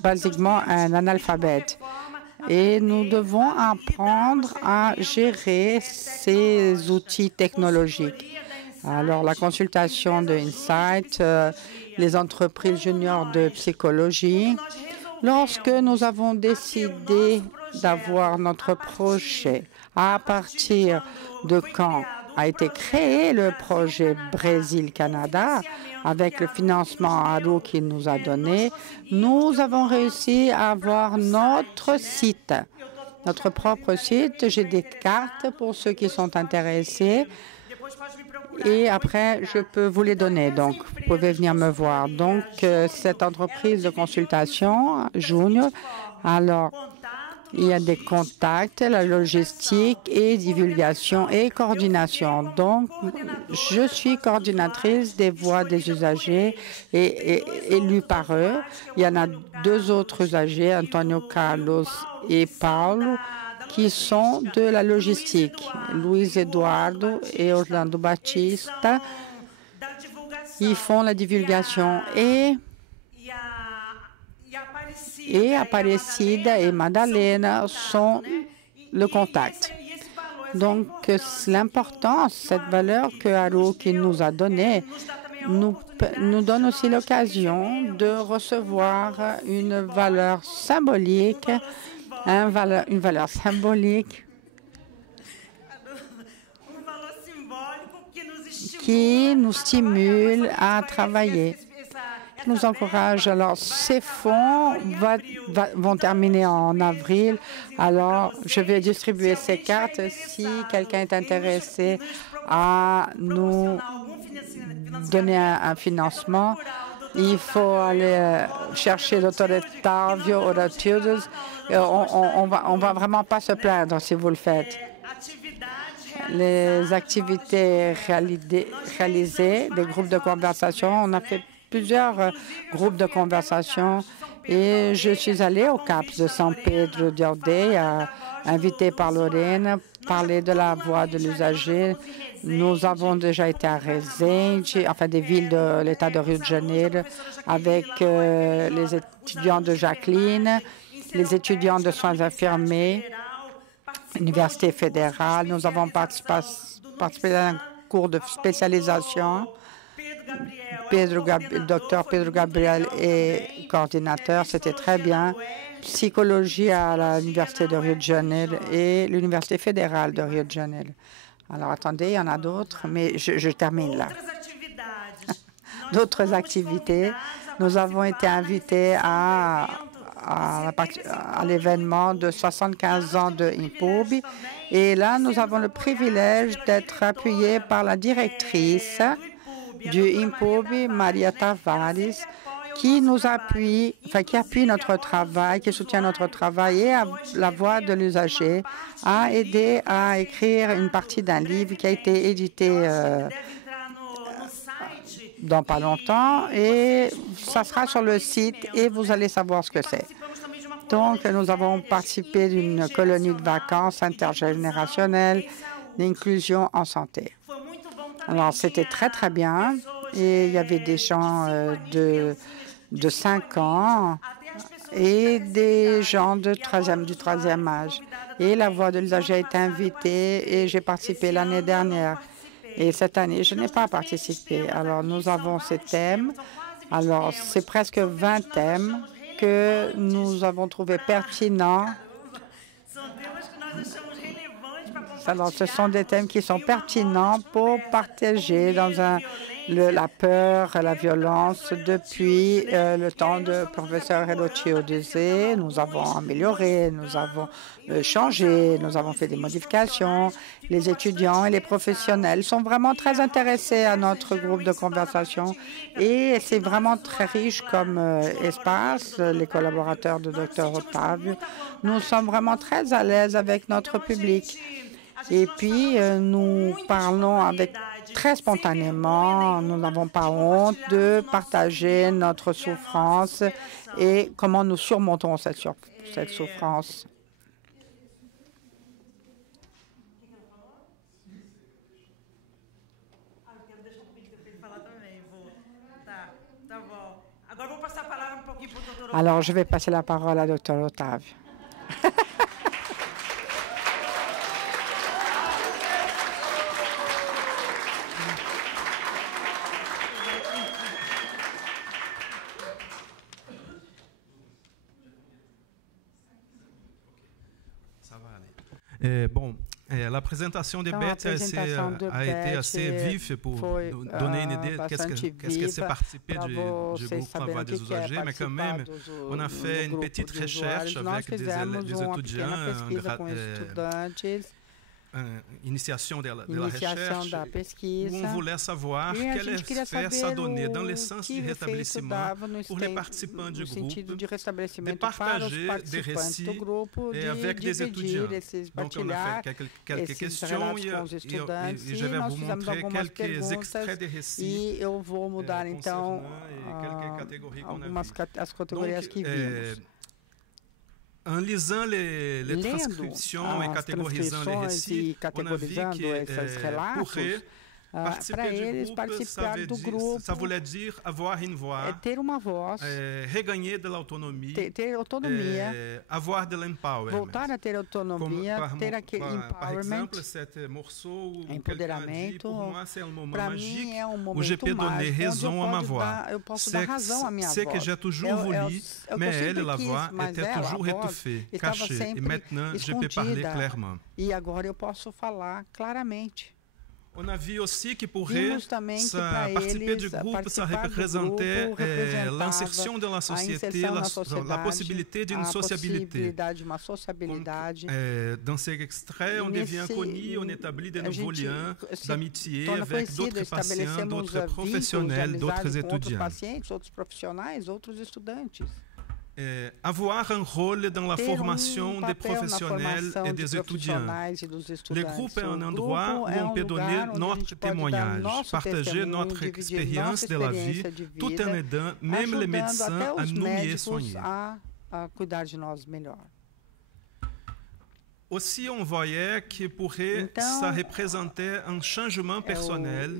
basiquement un analphabète. Et nous devons apprendre à gérer ces outils technologiques. Alors, la consultation de Insight, les entreprises juniors de psychologie. Lorsque nous avons décidé d'avoir notre projet, à partir de quand a été créé le projet Brésil-Canada, avec le financement ADO qu'il nous a donné, nous avons réussi à avoir notre site, notre propre site. J'ai des cartes pour ceux qui sont intéressés et après, je peux vous les donner. Donc, vous pouvez venir me voir. Donc, cette entreprise de consultation, Junior, alors, il y a des contacts, la logistique et divulgation et coordination. Donc, je suis coordinatrice des voix des usagers et élue par eux. Il y en a 2 autres usagers, Antonio Carlos et Paulo, qui sont de la logistique. Luiz Eduardo et Orlando Batista, ils font la divulgation et Aparecida et Madalena sont le contact. Donc, l'importance, cette valeur que Haru qui nous a donnée, nous donne aussi l'occasion de recevoir une valeur symbolique, une valeur symbolique qui nous stimule à travailler, qui nous encourage. Alors, ces fonds vont terminer en avril. Alors, je vais distribuer ces cartes si quelqu'un est intéressé à nous donner un financement. Il faut aller chercher Dr. Otávio Oratiudos. On va vraiment pas se plaindre si vous le faites. Les activités réalisées, des groupes de conversation, on a fait plusieurs groupes de conversation et je suis allée au CAP de San Pedro de Aldeia, invitée par Lorraine, parler de la voix de l'usager. Nous avons déjà été à Resende, enfin des villes de l'État de Rio de Janeiro, avec les étudiants de Jacqueline, les étudiants de soins infirmiers, Université fédérale. Nous avons participé à un cours de spécialisation. Dr. Pedro Gabriel est coordinateur, c'était très bien. Psychologie à l'Université de Rio de Janeiro et l'Université fédérale de Rio de Janeiro. Alors, attendez, il y en a d'autres, mais je termine là. D'autres activités. Nous avons été invités à l'événement de 75 ans de INPOBI. Et là, nous avons le privilège d'être appuyés par la directrice du INPOBI, Maria Tavares, qui nous appuie, qui appuie notre travail, qui soutient notre travail et la voix de l'usager a aidé à écrire une partie d'un livre qui a été édité dans pas longtemps et ça sera sur le site et vous allez savoir ce que c'est. Donc, nous avons participé d'une colonie de vacances intergénérationnelle d'inclusion en santé. Alors, c'était très, très bien et il y avait des gens de 5 ans et des gens du troisième âge. Et la voix de l'usager a été invitée et j'ai participé l'année dernière. Et cette année, je n'ai pas participé. Alors, nous avons ces thèmes. Alors, c'est presque 20 thèmes que nous avons trouvé pertinents. Alors, ce sont des thèmes qui sont pertinents pour partager dans la peur, la violence depuis le temps de professeur Elocio Duzé. Nous avons amélioré, nous avons changé, nous avons fait des modifications. Les étudiants et les professionnels sont vraiment très intéressés à notre groupe de conversation et c'est vraiment très riche comme espace. Les collaborateurs de Dr. Otávio, nous sommes vraiment très à l'aise avec notre public. Et puis, nous parlons très spontanément, nous n'avons pas honte de partager notre souffrance et comment nous surmontons cette souffrance. Alors, je vais passer la parole à Dr. Otávio. La présentation de Beth a été assez vive pour donner une idée de qu'est-ce que c'est participer du groupe La Voix des usagers, mais quand même, on a fait une petite recherche avec des étudiants, initiation de la recherche, où on voulait savoir quel effet ça donnait dans l'essence du rétablissement pour les participants du groupe, de partager des récits avec des étudiants. Donc, on a fait quelques questions et je vais vous montrer quelques extraits de récits concernant quelques catégories qu'on a vues. En lisant les transcriptions et catégorisant les récits, on a vu que pour eux, para eles participar do grupo. Ça voulait dire avoir une voix, ter uma voz, regagner de l'autonomie, ter autonomia, avoir de l'empowerment. Voltar a ter autonomia, ter aquele Par empowerment, exemple, cet morceau où empoderamento. Para mim é um où je peux momento donner mágico, raison à ma onde voix. eu posso dar razão à minha C'est que voz. j'ai toujours voulu, mais elle, la voix, mas était ela, toujours a voz, étouffée, estava cachée. Et sempre maintenant, je peux parler escondida. clairement. E agora eu posso falar claramente. On a vu aussi que pour Vimos também que para participer eles, du groupe, ça participar do représentait grupo representava l'insertion dans la a société, inserção na sociedade, la possibilité d'une a sociabilité. possibilidade de uma sociabilidade. Dans ces extraits, on devient connu, on établit de nouveaux liens d'amitié avec d'autres patients, d'autres professionnels, d'autres étudiants. Outros profissionais, outros estudantes. Avoir un rôle dans la formation des professionnels et des étudiants. Le groupe est un endroit où on peut donner notre témoignage, partager notre expérience de la vie, tout en aidant même les médecins à nous mieux soigner. Cuidar de nós melhor. Aussi, on voyait que pourrait ça représentait un changement personnel,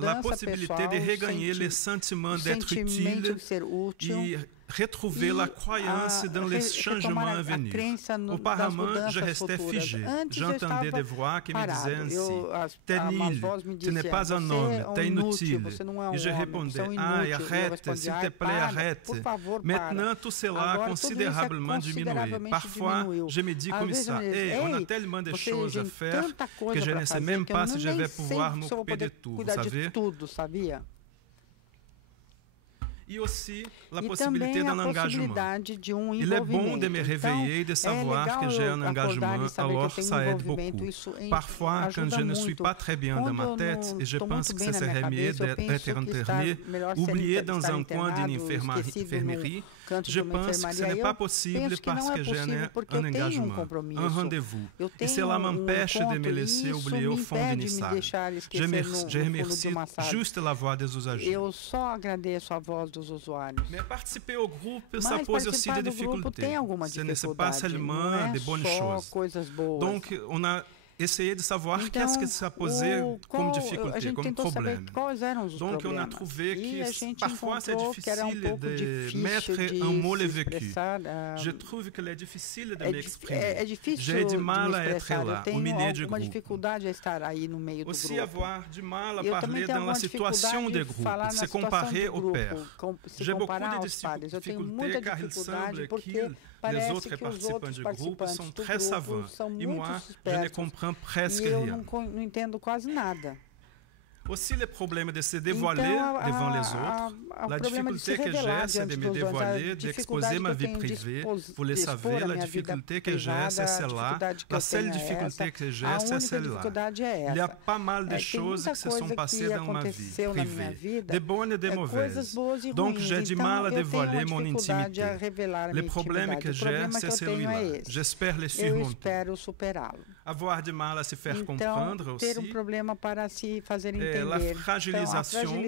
la possibilité de regagner le sentiment d'être utile et retrouver la croyance dans les changements à venir. Auparavant, je restais figé. J'entendais des voix qui me disaient ainsi, « T'es nul, tu n'es pas un homme, t'es inutile. » Et je répondais, « Ah, arrête, s'il te plaît, arrête. » Maintenant, tout cela a considérablement diminué. Parfois, je me dis comme ça, « Hey, on a tellement de choses à faire que je ne sais même pas si je vais pouvoir m'occuper de tout, vous savez? » Et aussi la possibilité d'un engagement. Il est bon de me réveiller et de savoir que j'ai un engagement, alors ça aide beaucoup. Parfois, quand je ne suis pas très bien dans ma tête et je pense que ce serait mieux d'être interné, oublié dans un coin d'une infirmerie, je pense que ce n'est pas possible parce que j'ai un engagement, un rendez-vous. Et cela m'empêche de me laisser oublier au fond d'une salle. Je remercie juste la voix des usagers. Mais participer au groupe, ça pose aussi des difficultés. Ce n'est pas seulement des bonnes choses. Donc, on a essayé de savoir qu'est-ce que ça posait comme difficulté, comme problème. Donc, on a trouvé que parfois c'est difficile de mettre un mot le vécu. Je trouve que c'est difficile de m'exprimer. J'ai du mal à être là, au milieu du groupe. Aussi avoir du mal à parler dans la situation des groupes, se comparer aux pairs. J'ai beaucoup de difficultés car il semble que les autres participants du groupe sont très savants. Et moi, je ne comprends presque rien. Não entendo quase nada. Aussi le problème de se dévoiler devant les autres. La difficulté que j'ai, c'est de me dévoiler, d'exposer ma vie privée. Vous le savez, la difficulté que j'ai, c'est celle-là. La seule difficulté que j'ai, c'est celle-là. Il y a pas mal de choses qui se sont passées dans ma vie privée, de bonnes et de mauvaises. Donc, j'ai du mal à dévoiler mon intimité. Le problème que j'ai, c'est celui-là. J'espère le surmonter. Avoir du mal à se faire comprendre aussi. La fragilisation.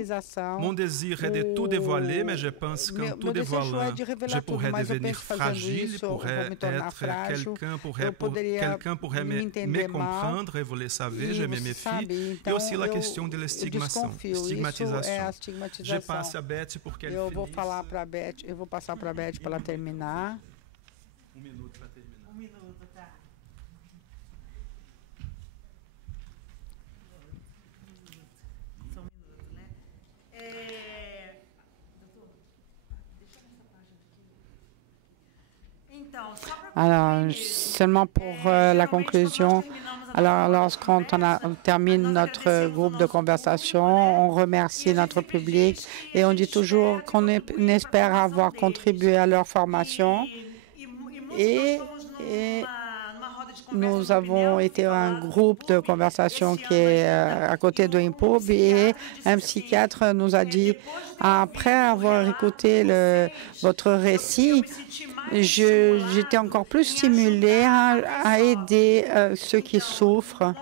Mon désir est de tout dévoiler, mais je pense qu'en tout dévoilant, je pourrais devenir fragile, pourrais être quelqu'un pourrait me comprendre, et vous le savez, je me méfie. Et aussi la question de l'estigmatisation. Je passe à Beth pour qu'elle finisse. Eu vou passar para a Beth para ela terminar. Minuto para terminar. Minuto, tá. Só um minuto, né? Doutor, deixa nessa página aqui. Então, só para Alors, seulement pour la conclusion, alors lorsqu'on termine notre groupe de conversation, on remercie notre public et on dit toujours qu'on espère avoir contribué à leur formation. Et nous avons été un groupe de conversation qui est à côté de IMPOB et un psychiatre nous a dit, après avoir écouté votre récit, j'étais encore plus stimulée à aider ceux qui souffrent.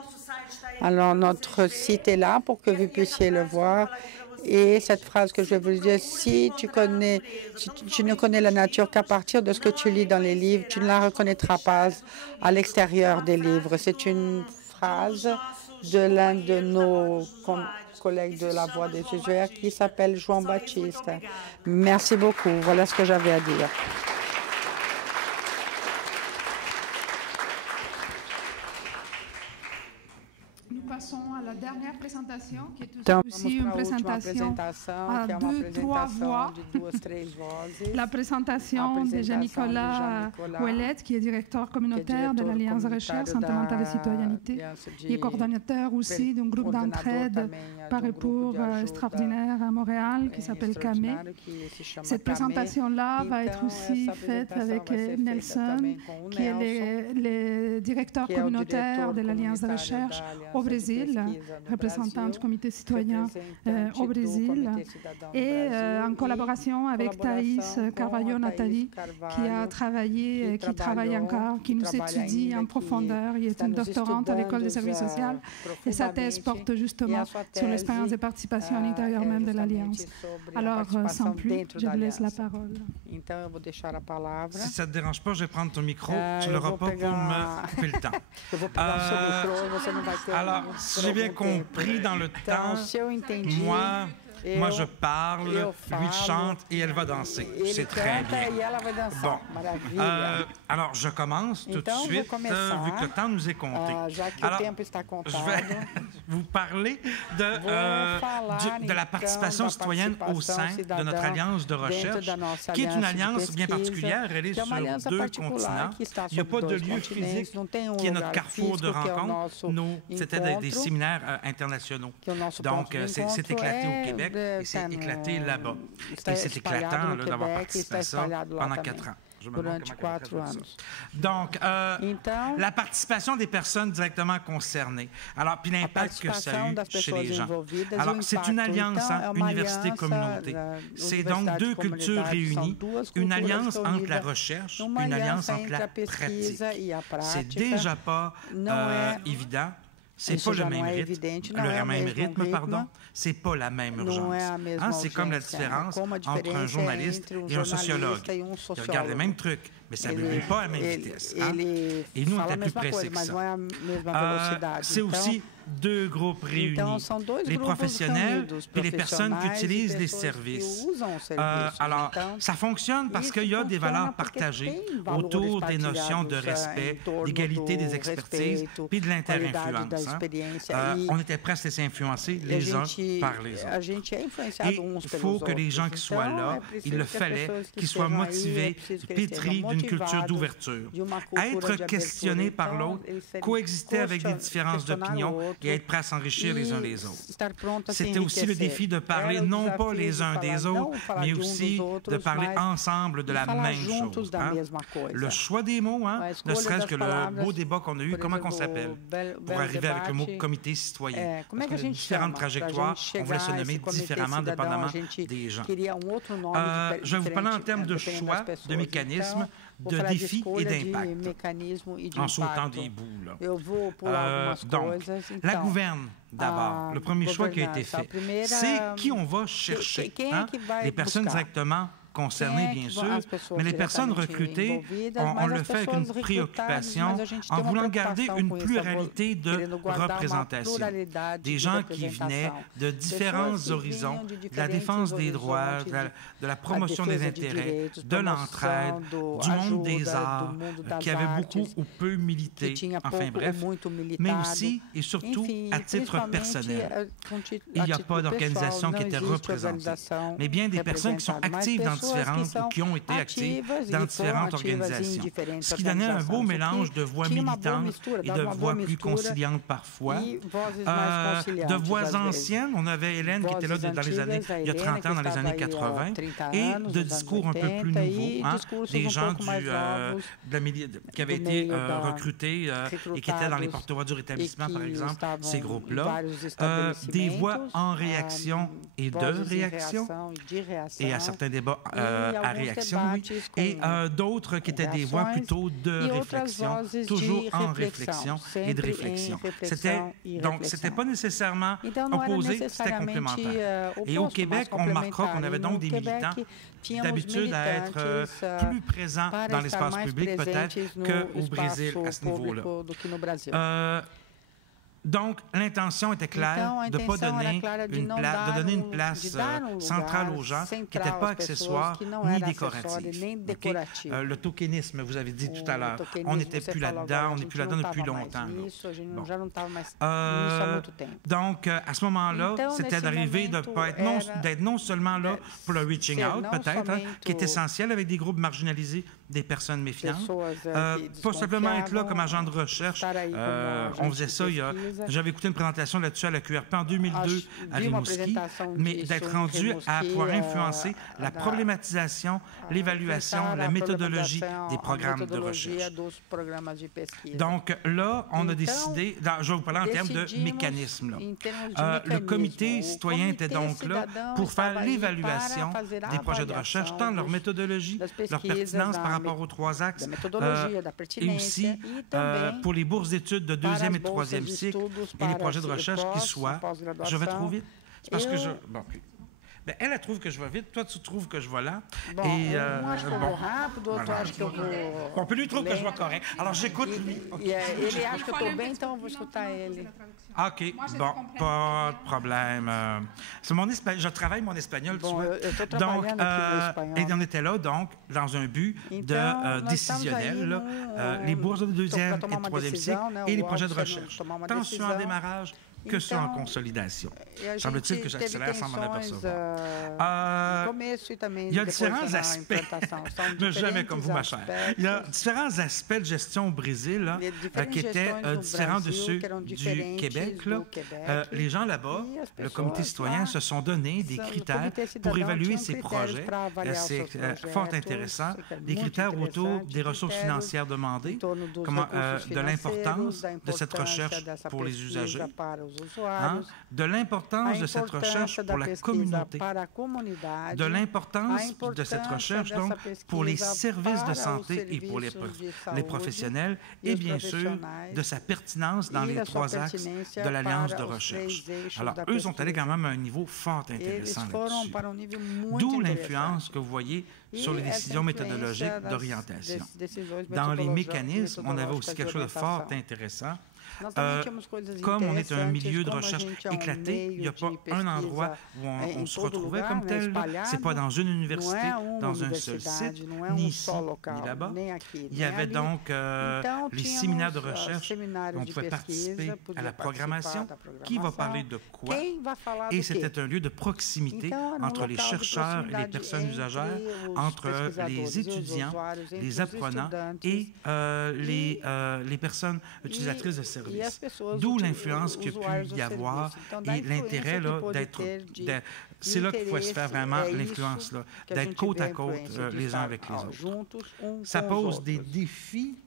Alors, notre site est là pour que vous puissiez le voir. Et cette phrase que je vais vous dire, si tu ne connais la nature qu'à partir de ce que tu lis dans les livres, tu ne la reconnaîtras pas à l'extérieur des livres. C'est une phrase de l'un de nos collègues de la Voix des Jésuites qui s'appelle João Baptiste. Merci beaucoup. Voilà ce que j'avais à dire. Nous passons à la dernière présentation, qui est aussi une présentation à 2-3 voix. La présentation de Jean-Nicolas Ouellet, qui est directeur communautaire de l'Alliance de recherche santé mentale et citoyenneté, et coordonnateur aussi d'un groupe d'entraide par et pour extraordinaire à Montréal qui s'appelle CAME. Cette présentation-là va être aussi faite avec Nelson, qui est le directeur communautaire de l'Alliance de recherche au Brésil, représentant du comité citoyen au Brésil, et en collaboration avec Thaïs Carvalho-Nathalie, qui a travaillé, qui travaille encore, qui nous étudie en profondeur. Il est une doctorante à l'École des services sociaux et sa thèse porte justement sur l'expérience de participation à l'intérieur même de l'Alliance. Alors, sans plus, je vous laisse la parole. Si ça ne te dérange pas, je vais prendre ton micro. Tu ne l'auras pas pour me couper le temps. Alors, si j'ai bien compris dans le temps, moi je parle, lui chante et elle va danser. C'est très bien. Bon, alors je commence tout de suite, vu que le temps nous est compté. Alors, je vais vous parler de la participation citoyenne au sein de notre alliance de recherche, qui est une alliance bien particulière. Elle est sur 2 continents. Il n'y a pas de lieu physique qui est notre carrefour de rencontre. C'était des séminaires internationaux. Donc, c'est éclaté au Québec. Et c'est éclaté là-bas. Et c'est éclatant d'avoir participé à ça pendant 4 ans. Je me demande comment ça. Donc, la participation des personnes directement concernées. Alors, puis l'impact que ça a eu chez les gens. Alors, c'est une alliance, université-communauté. C'est donc 2 cultures réunies, une alliance entre la recherche, une alliance entre la pratique. C'est déjà pas évident. C'est pas le même rythme, pardon. C'est pas la même urgence. C'est comme la différence entre un journaliste et un sociologue. Ils regardent les mêmes trucs, mais ça ne vit pas à la même vitesse. Et nous, on est plus pressés que ça. C'est aussi 2 groupes réunis, les professionnels et les personnes qui utilisent les services. Alors, ça fonctionne parce qu'il y a des valeurs partagées autour des notions de respect, d'égalité des expertises puis de l'inter-influence. On était presque laissés influencer les uns par les autres. Et il faut que les gens qui soient là, il le fallait, qu'ils soient motivés, pétris d'une culture d'ouverture. Être questionné par l'autre, coexister avec des différences d'opinion et être prêt à s'enrichir les uns les autres. C'était aussi le défi de parler non pas les uns des autres, mais aussi de parler ensemble de la même chose. Le choix des mots, ne serait-ce que le beau débat qu'on a eu, comment on s'appelle, pour arriver avec le mot comité citoyen. Parce qu'on a différentes trajectoires, on voulait se nommer différemment dépendamment des gens. Je vais vous parler en termes de choix, de mécanismes, de défis et d'impact, en sautant des bouts. Donc, la gouverne, d'abord. Le premier choix qui a été fait, c'est qui on va chercher. Les personnes directement concernées, bien sûr, mais les personnes recrutées, on le fait avec une préoccupation en voulant garder une pluralité de représentation. Des gens qui venaient de différents horizons, de la défense des droits, de la promotion des intérêts, de l'entraide, du monde des arts, qui avaient beaucoup ou peu milité, enfin bref, mais aussi et surtout à titre personnel. Il n'y a pas d'organisation qui était représentée, mais bien des personnes qui sont actives dans différentes ou qui ont été actives dans différentes organisations. Ce qui donnait un beau mélange de voix militantes et de voix plus conciliantes parfois. De voix anciennes, on avait Hélène qui était là dans les années, il y a 30 ans, dans les années 80, et de discours un peu plus nouveaux, des gens qui avaient été recrutés et qui étaient dans les porte-voix du rétablissement, par exemple, ces groupes-là. Des voix en réaction et de réaction, et à certains débats à réaction, oui, et d'autres qui étaient des voix plutôt de réflexion, toujours en réflexion et de réflexion. Donc, c'était pas nécessairement opposé, c'était complémentaire. Et au Québec, on remarquera qu'on avait donc des militants d'habitude à être plus présents dans l'espace public peut-être qu'au Brésil à ce niveau-là. Donc, l'intention était claire de ne pas donner une place centrale aux gens qui n'était pas accessoire ni décorative. Okay? Le tokenisme, vous avez dit tout à l'heure, on n'était plus là-dedans, on n'est plus là-dedans depuis longtemps. Bon. Donc, à ce moment-là, c'était d'arriver d'être non seulement là pour le reaching out, peut-être, qui est essentiel avec des groupes marginalisés, des personnes méfiantes, pas simplement être là comme agent de recherche. On faisait ça, j'avais écouté une présentation là-dessus à la QRP en 2002 à Rimouski, mais d'être rendu à pouvoir influencer la problématisation, l'évaluation, la méthodologie des programmes de recherche. Donc là, on a décidé, je vais vous parler en termes de mécanisme. Le comité citoyen était donc là pour faire l'évaluation des projets de recherche, tant leur méthodologie, leur pertinence par rapport aux 3 axes, et aussi pour les bourses d'études de 2e et 3e cycle et les projets de recherche qui soient... Je vais trop vite? C'est parce que je... Bon, okay. Bien, elle trouve que je vais vite, toi, tu trouves que je vais là. Bon, moi, je vais rápido, tu acha que eu vou... Bon, lui, il trouve que je vais correct. Alors, j'écoute lui. Ele acha que eu estou bem, então eu vou escutar ele. OK. Bon, pas de problème. Je travaille mon espagnol, tu vois. Donc, et on était là, donc, dans un but de décisionnel, là, les bourses de 2e et 3e cycle et les projets de recherche. Tant sur en démarrage que sur en consolidation. Semble-t-il que j'accélère sans m'en apercevoir. Il y a différents aspects, mais jamais comme vous, ma chère. Il y a différents aspects de gestion au Brésil là, qui étaient différents de ceux du Québec. Là. Les gens là-bas, le comité citoyen, se sont donné des critères pour évaluer ces projets. C'est fort intéressant. Des critères autour des ressources financières demandées, de l'importance de cette recherche pour les usagers, de l'importance de cette recherche pour la communauté, de l'importance de cette recherche donc pour les services de santé et pour les professionnels, et bien sûr de sa pertinence dans les 3 axes de l'Alliance de recherche. Alors, eux sont allés quand même à un niveau fort intéressant là-dessus. D'où l'influence que vous voyez sur les décisions méthodologiques d'orientation. Dans les mécanismes, on avait aussi quelque chose de fort intéressant. Comme on est un milieu de recherche éclaté, il n'y a pas un endroit où on se retrouvait comme tel. Ce n'est pas dans une université, dans un seul site, ni ici, ni là-bas. Il y avait donc les séminaires de recherche où on pouvait participer à la programmation. Qui va parler de quoi? Et c'était un lieu de proximité entre les chercheurs et les personnes usagères, entre les étudiants, les apprenants et les personnes utilisatrices de services. D'où l'influence qu'il y a pu y avoir et l'intérêt d'être... C'est là qu'il faut se faire vraiment l'influence, d'être côte à côte les uns avec les autres. Ça pose des défis,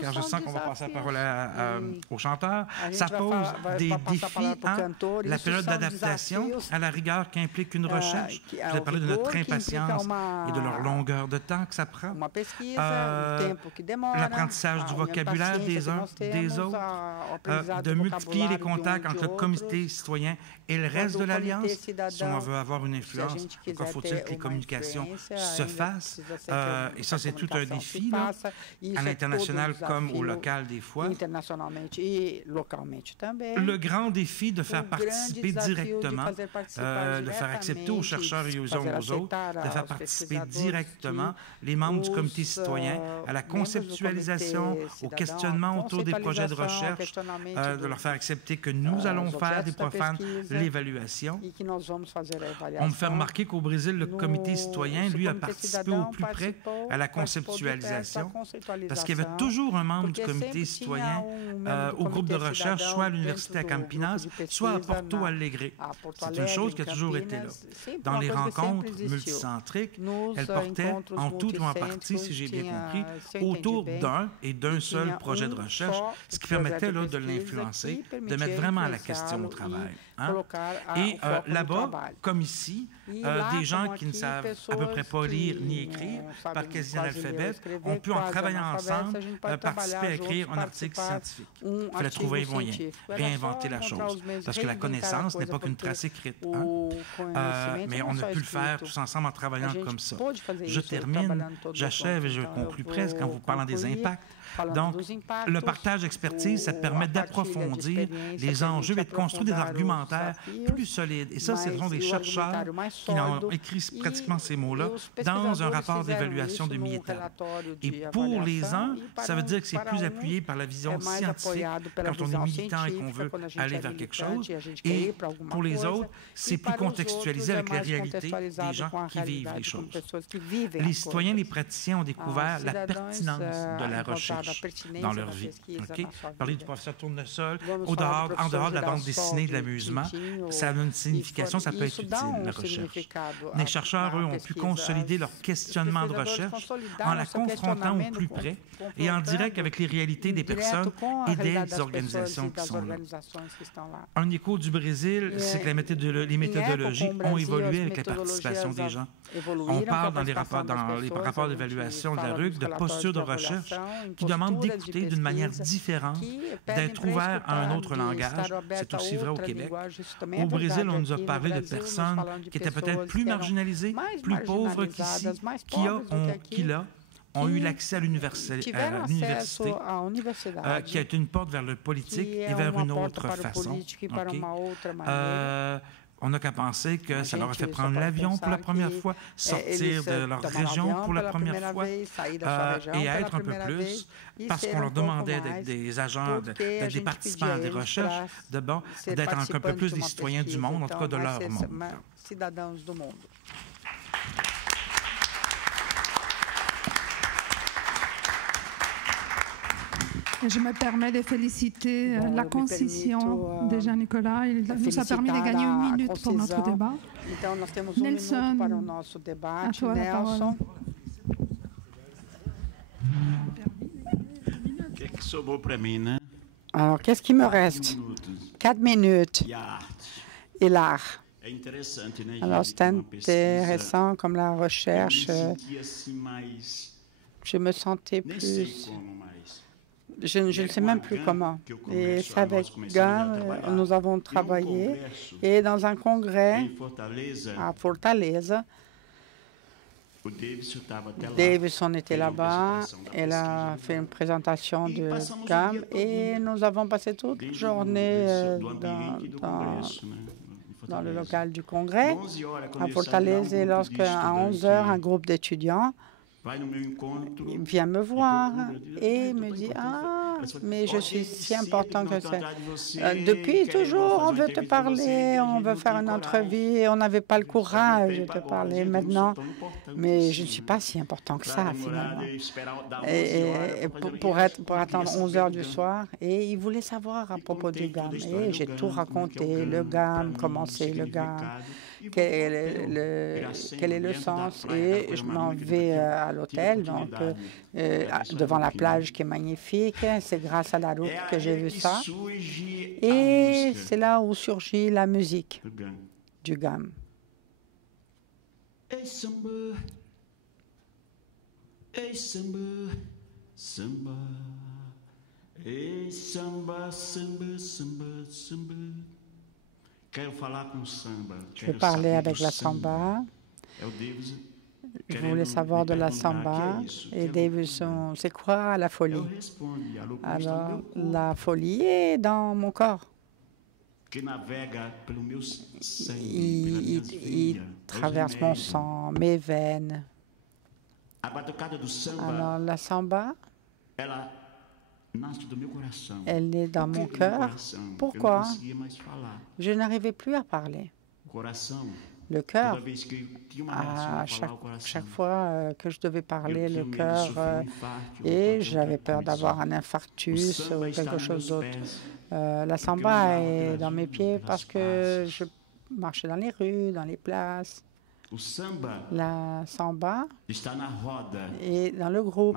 car je sens qu'on va passer la parole au chanteur. Ça pose des défis la période d'adaptation, à la rigueur qu'implique une recherche. Je vais parler de notre impatience et de leur longueur de temps que ça prend. L'apprentissage du vocabulaire des uns des autres, de multiplier les contacts entre le comité citoyen et le reste de l'Alliance. Si on veut avoir une influence, encore faut-il que les communications se fassent. Et ça, c'est tout un défi, là, à l'international comme au local des fois. Le grand défi de faire participer directement, de faire accepter aux chercheurs et aux autres, de faire participer directement les membres du comité citoyen à la conceptualisation, au questionnement autour des projets de recherche, de leur faire accepter que nous allons faire des profanes l'évaluation. On me fait remarquer qu'au Brésil, le comité citoyen, lui, a participé au plus près à la conceptualisation, parce qu'il y avait toujours un membre du comité citoyen au groupe de recherche, soit à l'Université à Campinas, soit à Porto Alegre. C'est une chose qui a toujours été là. Dans les rencontres multicentriques, elle portait en tout ou en partie, si j'ai bien compris, autour d'un seul projet de recherche, ce qui permettait là, de l'influencer, de mettre vraiment la question au travail. Hein? Et là-bas, comme ici, des gens qui ne savent à peu près pas lire ni écrire, par quasi-analphabète, ont pu, en travaillant ensemble, participer à écrire un article scientifique. Il fallait trouver un moyen, réinventer la chose, parce que la connaissance n'est pas qu'une trace écrite. Hein? Mais on a pu le faire tous ensemble en travaillant comme ça. Je termine, j'achève et je conclue presque en vous parlant des impacts. Donc, le partage d'expertise, ça te permet d'approfondir les enjeux et de construire des argumentaires plus solides. Et ça, ce sont des chercheurs qui ont écrit pratiquement ces mots-là dans un rapport d'évaluation de mi-étape. Et pour les uns, ça veut dire que c'est plus appuyé par la vision scientifique quand on est militant et qu'on veut aller vers quelque chose. Et pour les autres, c'est plus contextualisé avec la réalité des gens qui vivent les choses. Les citoyens, les praticiens ont découvert la pertinence de la recherche dans leur vie. Okay? Parler du professeur Tournesol, en dehors de la bande dessinée, de l'amusement, ça a une signification, ça peut être utile, la recherche. Les chercheurs, eux, ont pu consolider leur questionnement de recherche en la confrontant au plus près et en direct avec les réalités des personnes et des organisations qui sont là. Un écho du Brésil, c'est que les méthodologies ont évolué avec la participation des gens. On parle dans les rapports d'évaluation de la RUC de postures de recherche qui demandent d'écouter d'une manière différente, d'être ouvert à un autre langage. C'est aussi vrai au Québec. Au Brésil, on nous a parlé de personnes qui étaient peut-être plus marginalisées, plus pauvres qu'ici, qui là ont eu l'accès à l'université, qui a été une porte vers le politique et vers une autre façon. Okay? On n'a qu'à penser que ça leur a fait prendre l'avion pour la première fois, sortir de leur région pour la première fois et être un peu plus, parce qu'on leur demandait d'être des agents, d'être des participants à des recherches, d'être un peu plus des citoyens du monde, en tout cas de leur monde. Je me permets de féliciter la concision de Jean-Nicolas. Il nous a permis de gagner 1 minute pour notre débat. Nelson, à toi la parole. Alors, qu'est-ce qui me reste? 4 minutes. Et l'art. Alors, c'est intéressant comme la recherche. Je me sentais plus... Je ne sais même plus comment. Et c'est avec Gam, nous avons travaillé. Et dans un congrès à Fortaleza, Davidson était là-bas. Elle a fait une présentation de Gam. Et nous avons passé toute la journée dans le local du congrès à Fortaleza. Et lorsqu'à 11 h, un groupe d'étudiants vient me voir et me dit « Ah, mais je suis si important que ça. Depuis toujours, on veut te parler, on veut faire une entrevue, on n'avait pas le courage de te parler maintenant, mais je ne suis pas si important que ça, finalement. » Et pour attendre 11 h du soir, et il voulait savoir à propos du GAM. Et j'ai tout raconté, le GAM, comment c'est le GAM. Quel est le sens, et je m'en vais à l'hôtel, donc devant la plage qui est magnifique. C'est grâce à la route que j'ai vu ça. Et c'est là où surgit la musique du GAM. Ei samba, ei samba, samba, ei samba, samba, samba, samba. Je vais parler avec la samba. Je voulais savoir de la samba. Et Davidson, c'est quoi la folie? Alors, la folie est dans mon corps. Il traverse mon sang, mes veines. Alors, la samba, elle est dans mon cœur. Pourquoi? Je n'arrivais plus à parler. Le cœur, à chaque fois que je devais parler, le cœur, et j'avais peur d'avoir un infarctus ou quelque chose d'autre. La samba est dans mes pieds parce que je marchais dans les rues, dans les places. La samba est dans le groupe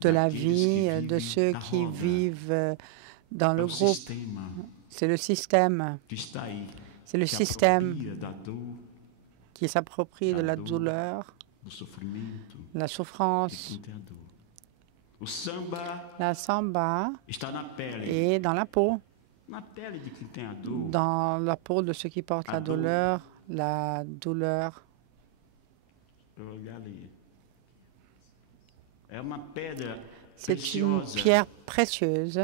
de la vie, de ceux qui vivent dans le groupe. C'est le système. C'est le système qui s'approprie de la douleur, la souffrance. La samba est dans la peau de ceux qui portent la douleur. La douleur C'est une pierre précieuse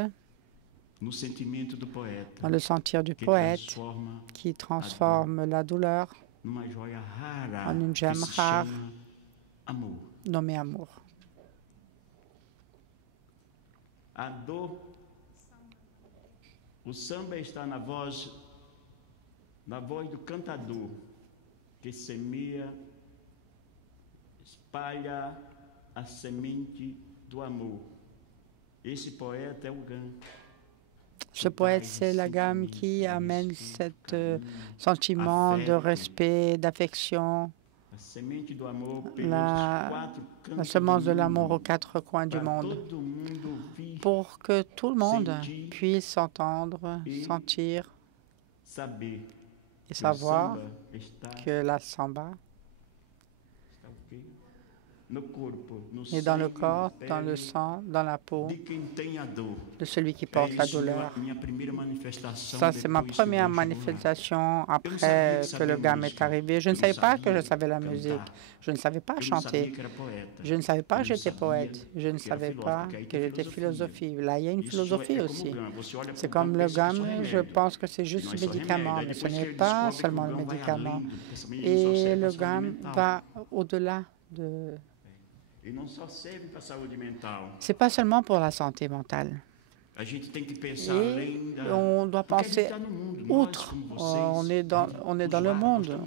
dans le sentir du poète qui transforme la douleur en une gemme rare nommée amour. O samba está na voz do cantador que semeia, espalha a semente do amor. Esse poeta é o GAM. Ce poète, c'est la gamme qui amène ce sentiment de respect, d'affection, la semence de l'amour aux quatre coins du monde, pour que tout le monde puisse s'entendre, sentir et savoir que la samba est dans le corps, dans le sang, dans la peau de celui qui porte la douleur. Ça, c'est ma première manifestation après que le GAM est arrivé. Je ne savais pas que je savais la musique. Je ne savais pas chanter. Je ne savais pas que j'étais poète. Je ne savais pas que j'étais philosophie. Là, il y a une philosophie aussi. C'est comme le GAM, je pense que c'est juste un médicament, mais ce n'est pas seulement le médicament. Et le GAM va au-delà de... C'est pas seulement pour la santé mentale. Et on doit penser outre. On est dans le monde.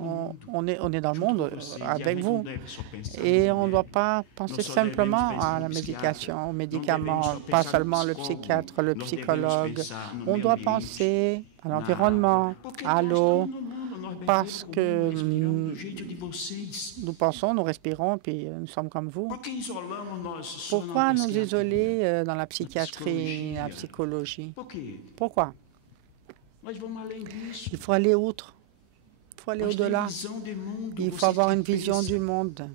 On est dans le monde avec vous. Et on ne doit pas penser simplement à la médication, aux médicaments, pas seulement le psychiatre, le psychologue. On doit penser à l'environnement, à l'eau, parce que nous pensons, nous respirons, puis nous sommes comme vous. Pourquoi nous isoler dans la psychiatrie, la psychologie? Pourquoi? Il faut aller outre. Il faut aller au-delà. Il faut avoir une vision du monde.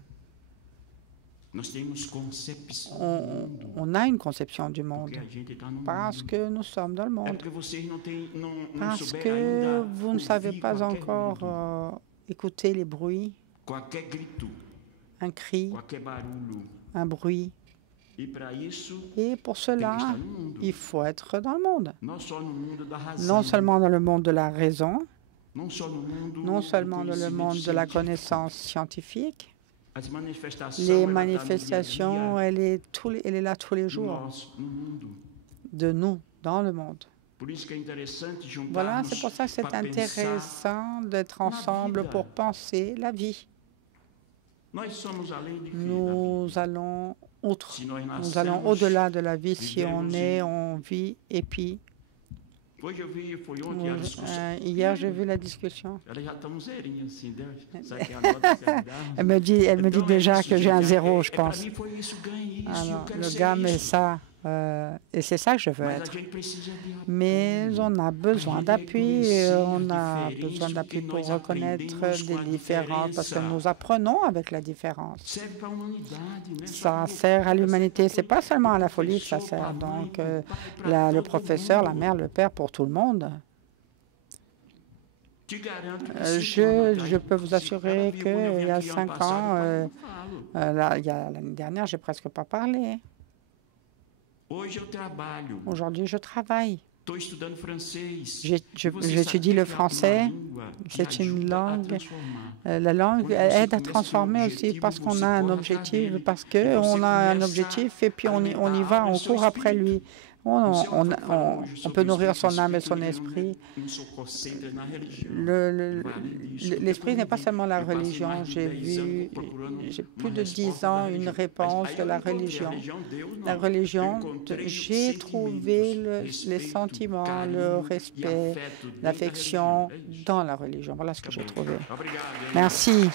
On a une conception du monde parce que nous sommes dans le monde. Parce que vous ne savez pas encore écouter les bruits, un cri, un bruit. Et pour cela, il faut être dans le monde. Non seulement dans le monde de la raison, non seulement dans le monde de la connaissance scientifique. Les manifestations, elle est là tous les jours de nous, dans le monde. Voilà, c'est pour ça que c'est intéressant d'être ensemble pour penser la vie. Nous allons outre, nous allons au-delà de la vie. Si on est, on vit, et puis... Hier, j'ai vu la discussion. Elle me dit déjà que j'ai un 0, je pense. Alors, le GAM est ça, et c'est ça que je veux être. Mais on a besoin d'appui, pour reconnaître des différences, parce que nous apprenons avec la différence. Ça sert à l'humanité, c'est pas seulement à la folie que ça sert. Donc, le professeur, la mère, le père, pour tout le monde. Je peux vous assurer qu'il y a 5 ans, l'année dernière, j'ai presque pas parlé. Aujourd'hui, je travaille. J'étudie le français. C'est une langue. La langue aide à transformer aussi parce qu'on a un objectif, et puis on y va, on court après lui. On peut nourrir son âme et son esprit. L'esprit n'est pas seulement la religion. J'ai plus de 10 ans une réponse de la religion. La religion, j'ai trouvé les sentiments, le respect, l'affection dans la religion. Voilà ce que j'ai trouvé. Merci.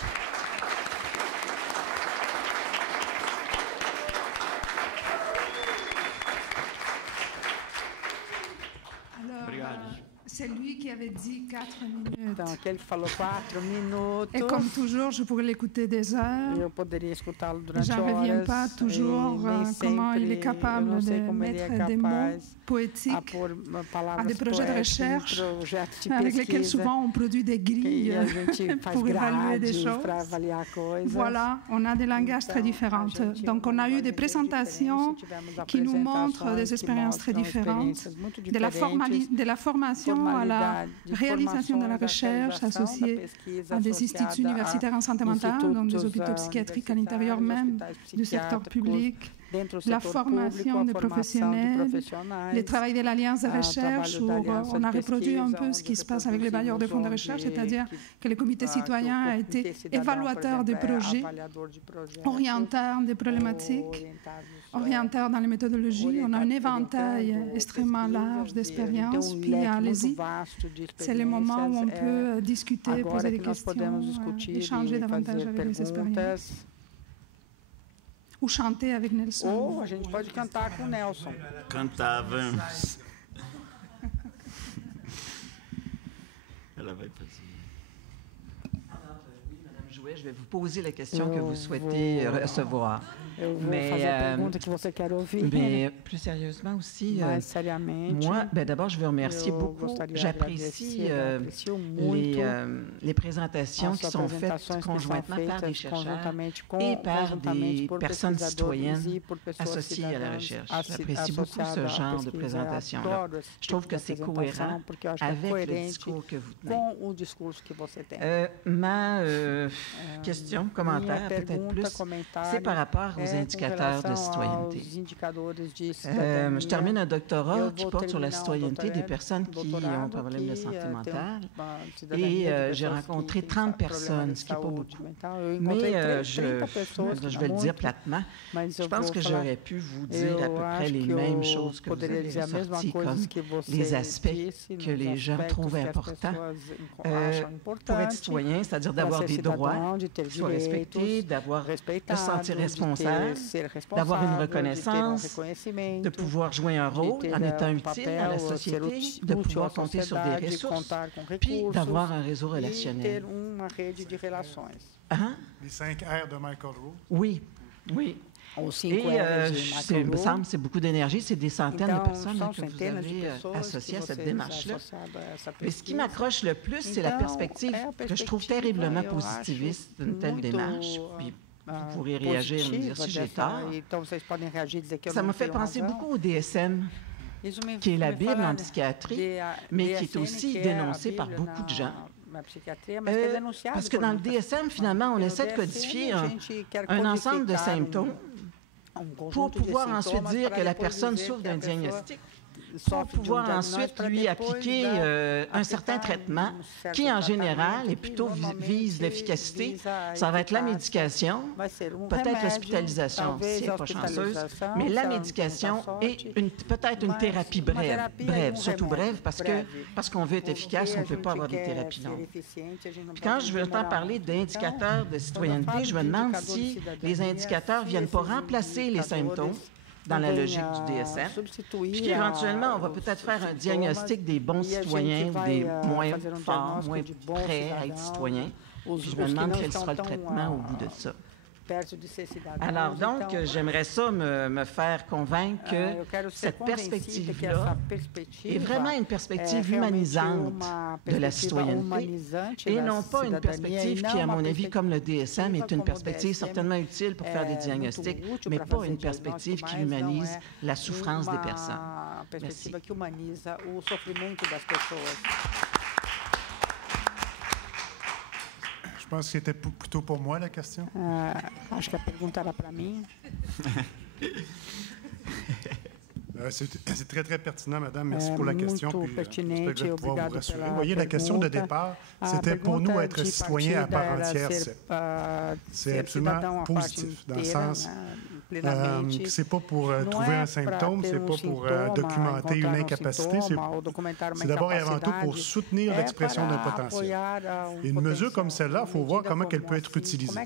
C'est lui qui avait dit dit 4 minutes. Então, aquele que falou 4 minutos. Et comme toujours, je pourrais l'écouter des heures. Eu poderia escutá-lo durante J'en reviens horas. pas toujours comment il est capable de mettre des mots poétiques à des projets de recherche avec lesquels souvent on produit des grilles pour évaluer des choses. Voilà, on a des langages très différents. Donc, on a eu des présentations qui nous montrent des expériences très différentes, de la formation à la réalisation de la recherche associée à des instituts universitaires en santé mentale, donc des hôpitaux psychiatriques à l'intérieur même du secteur public, la formation des professionnels, le travail de l'Alliance de recherche, où on a reproduit un peu ce qui se passe avec les bailleurs de fonds de recherche, c'est-à-dire que le comité citoyen a été évaluateur des projets, orienteur des problématiques, orienteur dans les méthodologies. On a un éventail extrêmement large d'expériences, puis allez-y. C'est le moment où on peut discuter, poser des questions, échanger davantage avec les expériences. Ou chanter avec Nelson. Ou a gente pode cantar com Nelson. Cantávamos. Ela vai fazer. Alors, oui, Madame Jouet, je vais vous poser la question que vous souhaitez recevoir. Mais plus sérieusement aussi, moi, d'abord, je veux remercier beaucoup. J'apprécie les présentations qui sont faites conjointement par des chercheurs et par des personnes citoyennes associées à la recherche. J'apprécie beaucoup ce genre de présentation-là. Je trouve que c'est cohérent avec le discours que vous tenez. Ma question, commentaire, peut-être plus, c'est par rapport aux indicateurs de citoyenneté. Je termine un doctorat qui porte sur la citoyenneté des personnes qui ont un problème de santé mentale et j'ai rencontré 30 personnes, ce qui n'est pas beaucoup. Mais je vais le dire platement, je pense que j'aurais pu vous dire à peu près les mêmes choses que vous avez ressorties, comme les aspects que les gens trouvent importants pour être citoyen, c'est-à-dire d'avoir des droits qui soient respectés, de se sentir responsable, d'avoir une reconnaissance, de pouvoir jouer un rôle en étant utile à la société, de pouvoir compter sur des ressources, puis d'avoir un réseau relationnel. Les 5 R de Michael Rowe. Oui, oui. Et il me semble que c'est beaucoup d'énergie, c'est des centaines de personnes que vous avez associées à cette démarche-là. Mais ce qui m'accroche le plus, c'est la perspective que je trouve terriblement positiviste d'une telle démarche. Puis, vous pourrez réagir et me dire si j'ai tort. Ça m'a fait penser beaucoup au DSM, qui est la Bible en psychiatrie, mais qui est aussi dénoncé par beaucoup de gens. Parce que dans le DSM, finalement, on essaie de codifier un ensemble de symptômes pour pouvoir ensuite dire que la personne souffre d'un diagnostic, pour pouvoir ensuite lui appliquer un certain traitement qui, en général, est plutôt vise l'efficacité. Ça va être la médication, peut-être l'hospitalisation, si elle n'est pas chanceuse, mais la médication et peut-être une thérapie brève, surtout brève, parce qu'on veut être efficace, on ne peut pas avoir des thérapies longues. Puis quand je veux entendre parler d'indicateurs de citoyenneté, je me demande si les indicateurs ne viennent pas remplacer les symptômes dans la logique du DSM, puis qu'éventuellement, on va peut-être faire un diagnostic des bons citoyens ou des moins forts, moins prêts à être citoyens. Puis je me demande quel sera le traitement au bout de ça. Alors donc, j'aimerais ça me faire convaincre que cette perspective-là est vraiment une perspective humanisante de la citoyenneté et non pas une perspective qui, à mon avis, comme le DSM, est une perspective certainement utile pour faire des diagnostics, mais pas une perspective qui humanise la souffrance des personnes. Merci. Je pense que c'était plutôt pour moi, la question. Acho que a pergunta era para mim. C'est très, très pertinent, madame. Merci pour la question. J'espère que je vais pouvoir vous rassurer. Vous voyez, la question de départ, c'était pour nous être citoyens à part entière. C'est absolument positif, dans le sens C'est pas pour trouver un symptôme, c'est pas pour documenter une incapacité, c'est d'abord et avant tout pour soutenir l'expression d'un potentiel. Et une mesure comme celle-là, il faut voir comment elle peut être utilisée.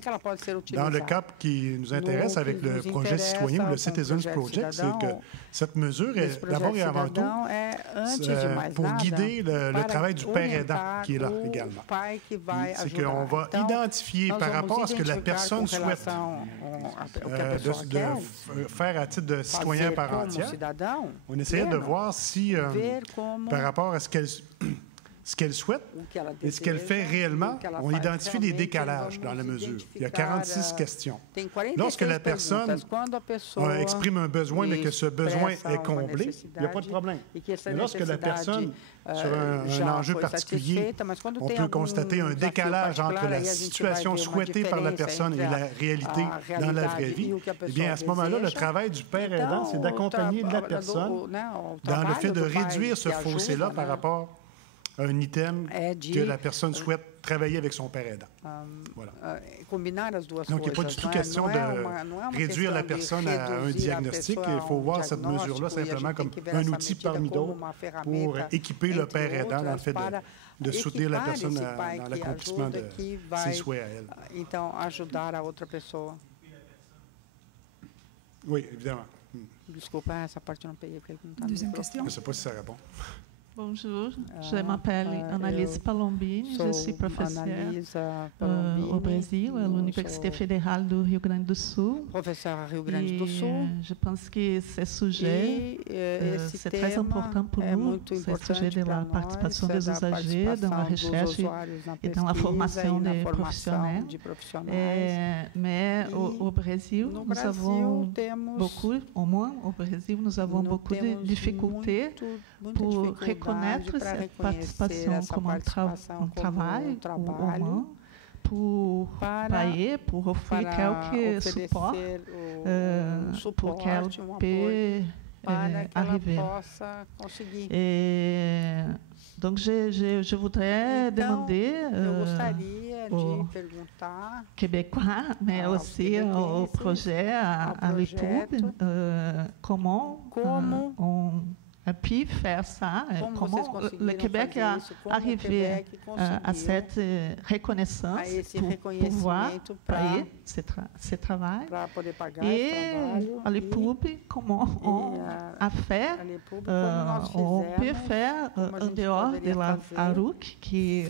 Dans le cas qui nous intéresse avec le projet citoyen, le Citizens Project, c'est que cette mesure est d'abord et avant tout pour guider le travail du père aidant qui est là également. C'est qu'on va identifier par rapport à ce que la personne souhaite de faire à titre de citoyen par entière, on essayait de voir si, par rapport à ce qu'elle souhaite et ce qu'elle fait réellement, on identifie des décalages dans la mesure. Il y a 46 questions. Lorsque la personne exprime un besoin, mais que ce besoin est comblé, il n'y a pas de problème. Mais lorsque la personne, sur un enjeu particulier, on peut constater un décalage entre la situation souhaitée par la personne et la réalité dans la vraie vie, eh bien, à ce moment-là, le travail du père aidant, c'est d'accompagner la personne dans le fait de réduire ce fossé-là par rapport un item que la personne souhaite travailler avec son père aidant. Voilà. Donc, il n'y a pas du tout question de réduire la personne à un diagnostic. Il faut voir cette mesure-là simplement comme un outil parmi d'autres pour équiper le père aidant dans le fait de soutenir la personne dans l'accomplissement de ses souhaits à elle. Oui, évidemment. Deuxième question. Je ne sais pas si ça répond. Bonjour, je m'appelle Annalise Palombini, je suis professeur au Brasil, à l'Université fédérale do Rio Grande do Sul. Je pense que ce sujet, c'est très important pour nous, ce sujet de la participation des usagers dans la recherche et dans la formation des professionnels. Mais au Brasil, nous avons beaucoup, au moins au Brasil, nous avons beaucoup de difficultés pour reconnaître cette participation comme un travail humain, pour payer, pour offrir quelques supports pour qu'elle puisse arriver. Et donc, je voudrais demander aux Québécois, mais aussi au projet, à l'EPUB, comment on a pu faire ça, comment le Québec a arrivé à cette reconnaissance pour pouvoir payer ce travail. Et à l'EPUB, comment on a fait, on peut faire en dehors de la ARUC, qui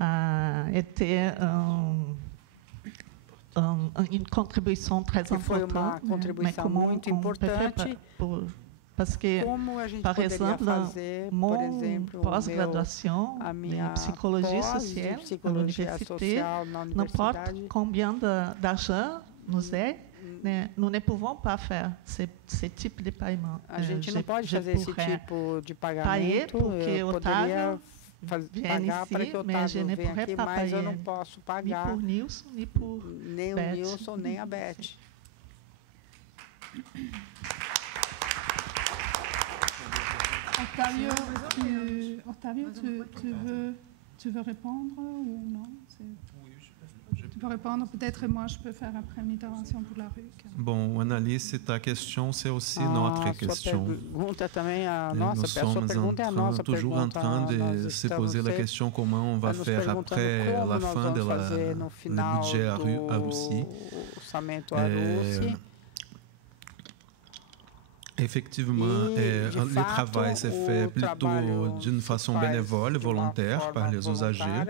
a été une contribution très importante, mais comment on peut faire parce que, par exemple, mon pós-graduação em psychologie sociale à l'université, n'importe combien d'argent nous est, nous ne pouvons pas faire ce type de paiement. A gente não pode fazer esse tipo de pagamento. Porque Otávio vem ici, mais je ne pourrais pas payer, eu não posso pagar ni por Nilson, ni por nem o Nilson, nem a Beth. Octavio, tu veux répondre ou non? Tu peux répondre, peut-être moi je peux faire après une intervention pour la RUC. Bon, Annalise, ta question, c'est aussi notre question. Nous sommes toujours en train de se poser la question comment on va faire après la fin de le budget à Russie. Effectivement, le travail se fait plutôt d'une façon bénévole, volontaire, par les usagers.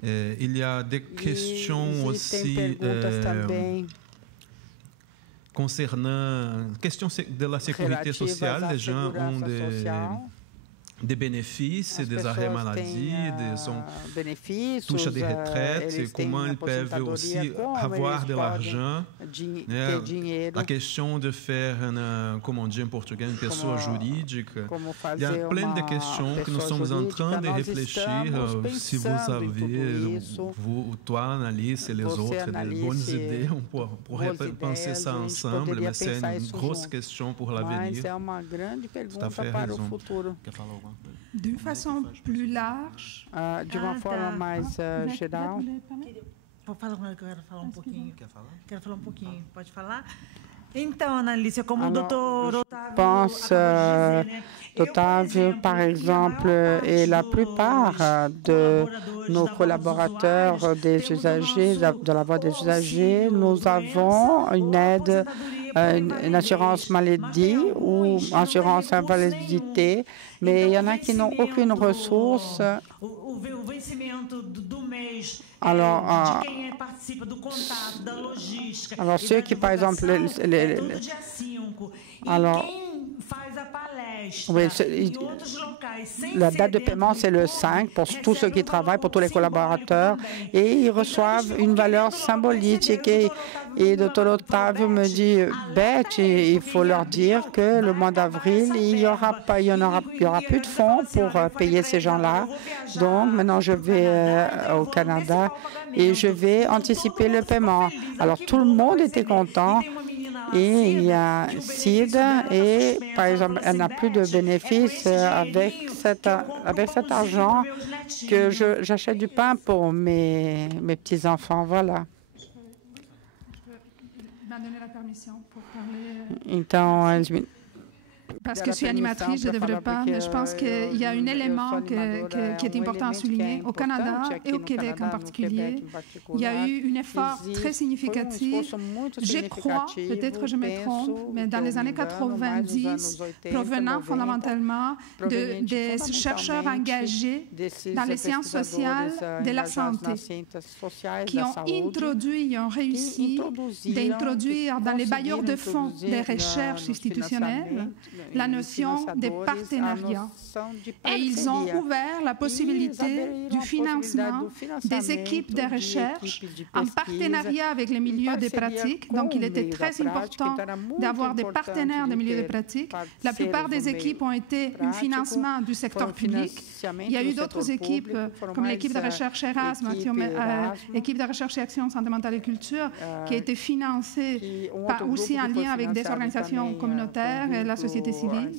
Il y a des questions aussi concernant questions de la sécurité sociale. Les gens ont des bénéfices, des arrêts maladie, des touches de retraite, et comment ils peuvent aussi avoir de l'argent. A questão de faire, como on dit en portugais, une pessoa juridique. Il y a plein de questions que nous sommes en train de réfléchir. Si vous avez, vous, toi, Annalise et les autres, des bonnes idées, on pourrait penser ça ensemble, mais c'est une grosse question pour l'avenir. Tout à fait raison. D'une façon plus large, de uma forma mais geral. falar com ela que eu quero falar um pouquinho. Quer falar? Quero falar um pouquinho. Pode falar? Então, Annalise, como o doutor Otávio, par exemple, et la plupart de nos collaborateurs des usagers, de la Voix des usagers, nous avons une aide, une assurance maladie ou assurance invalidité, mais il y en a qui n'ont aucune ressource. Alors, ceux qui, par exemple, la date de paiement, c'est le 5 pour tous ceux qui travaillent, pour tous les collaborateurs, et ils reçoivent une valeur symbolique. Et Dr. Otávio me dit, Beth, il faut leur dire que le mois d'avril, il y aura plus de fonds pour payer ces gens-là. Donc, maintenant, je vais au Canada et je vais anticiper le paiement. Alors, tout le monde était content. Et il y a Sid, et par exemple, elle n'a plus de bénéfices avec cet argent que j'achète du pain pour mes petits-enfants. Voilà. Então, parce que je suis animatrice, je ne devrais pas, mais je pense qu'il y a un élément qui est important à souligner. Au Canada et au Québec en particulier, il y a eu un effort très significatif. Je crois, peut-être que je me trompe, mais dans les années 90, provenant fondamentalement des chercheurs engagés dans les sciences sociales de la santé, qui ont réussi d'introduire dans les bailleurs de fonds des recherches institutionnelles la notion de partenariat. Et ils ont ouvert la possibilité du financement des équipes de recherche en partenariat avec les milieux de pratique. Donc, il était très important d'avoir des partenaires des milieux de pratique. La plupart des équipes ont été un financement du secteur public. Il y a eu d'autres équipes, comme l'équipe de recherche Erasme, l'équipe de recherche et action santé mentale et culture, qui a été financée aussi en lien avec des organisations communautaires et la société civile.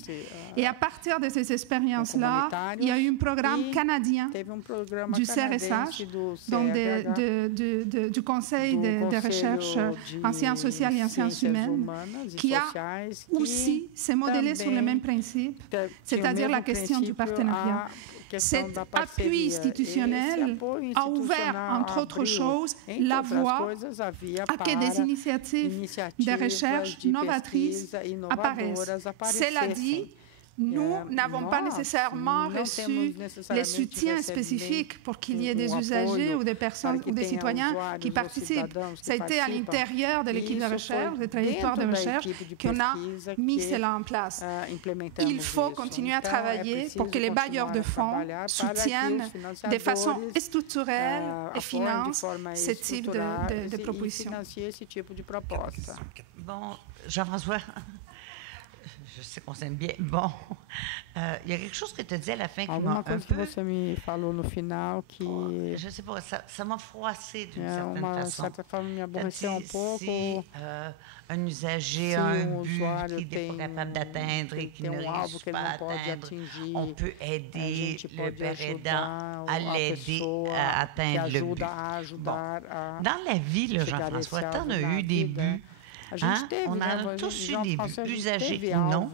Et à partir de ces expériences-là, il y a eu un programme canadien du CRSH, donc du Conseil de recherche en sciences sociales et en sciences humaines, qui a aussi s'est modélé sur le même principe, c'est-à-dire la question du partenariat. Cet appui institutionnel a ouvert, entre autres choses, la voie à que des initiatives de recherche novatrices apparaissent. Cela dit, nous n'avons pas nécessairement reçu les soutiens spécifiques pour qu'il y ait des usagers ou des personnes ou des citoyens qui participent. Ça a été à l'intérieur de l'équipe de recherche, des trajectoires de recherche, qu'on a mis cela en place. Il faut continuer à travailler pour que les bailleurs de fonds soutiennent de façon structurelle et financent ce type de propositions. Bon, Jean-François. Je sais qu'on s'aime bien. Bon, il y a quelque chose que tu as dit à la fin qui m'a un peu... Je ne sais pas, ça m'a froissé d'une certaine façon. Si un usager a un but qu'il n'est pas capable d'atteindre et qu'il ne réussit pas à atteindre, on peut aider le père aidant à l'aider à atteindre le but. Bon. Dans la vie, Jean-François, tu en as eu des buts. Hein? On a tous eu des buts, usagers ou non,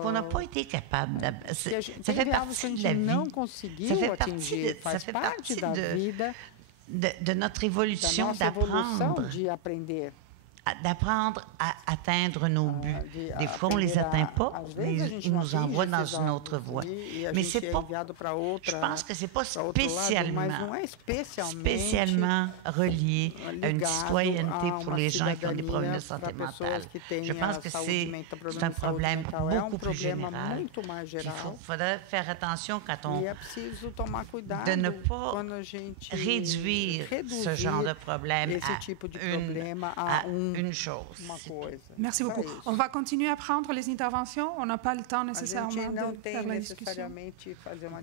qu'on n'a pas été capable de... Ça fait partie de la vie. Ça fait partie de notre évolution d'apprendre à atteindre nos buts. Des fois, on ne les atteint pas, mais ils nous envoient dans une autre voie. Mais c'est pas, je pense que ce n'est pas spécialement relié à une citoyenneté pour les gens qui ont des problèmes de santé mentale. Je pense que c'est un problème beaucoup plus général. Il faudrait faire attention de ne pas réduire ce genre de problème à une chose. Merci beaucoup. On va continuer à prendre les interventions. On n'a pas le temps nécessairement de faire la discussion.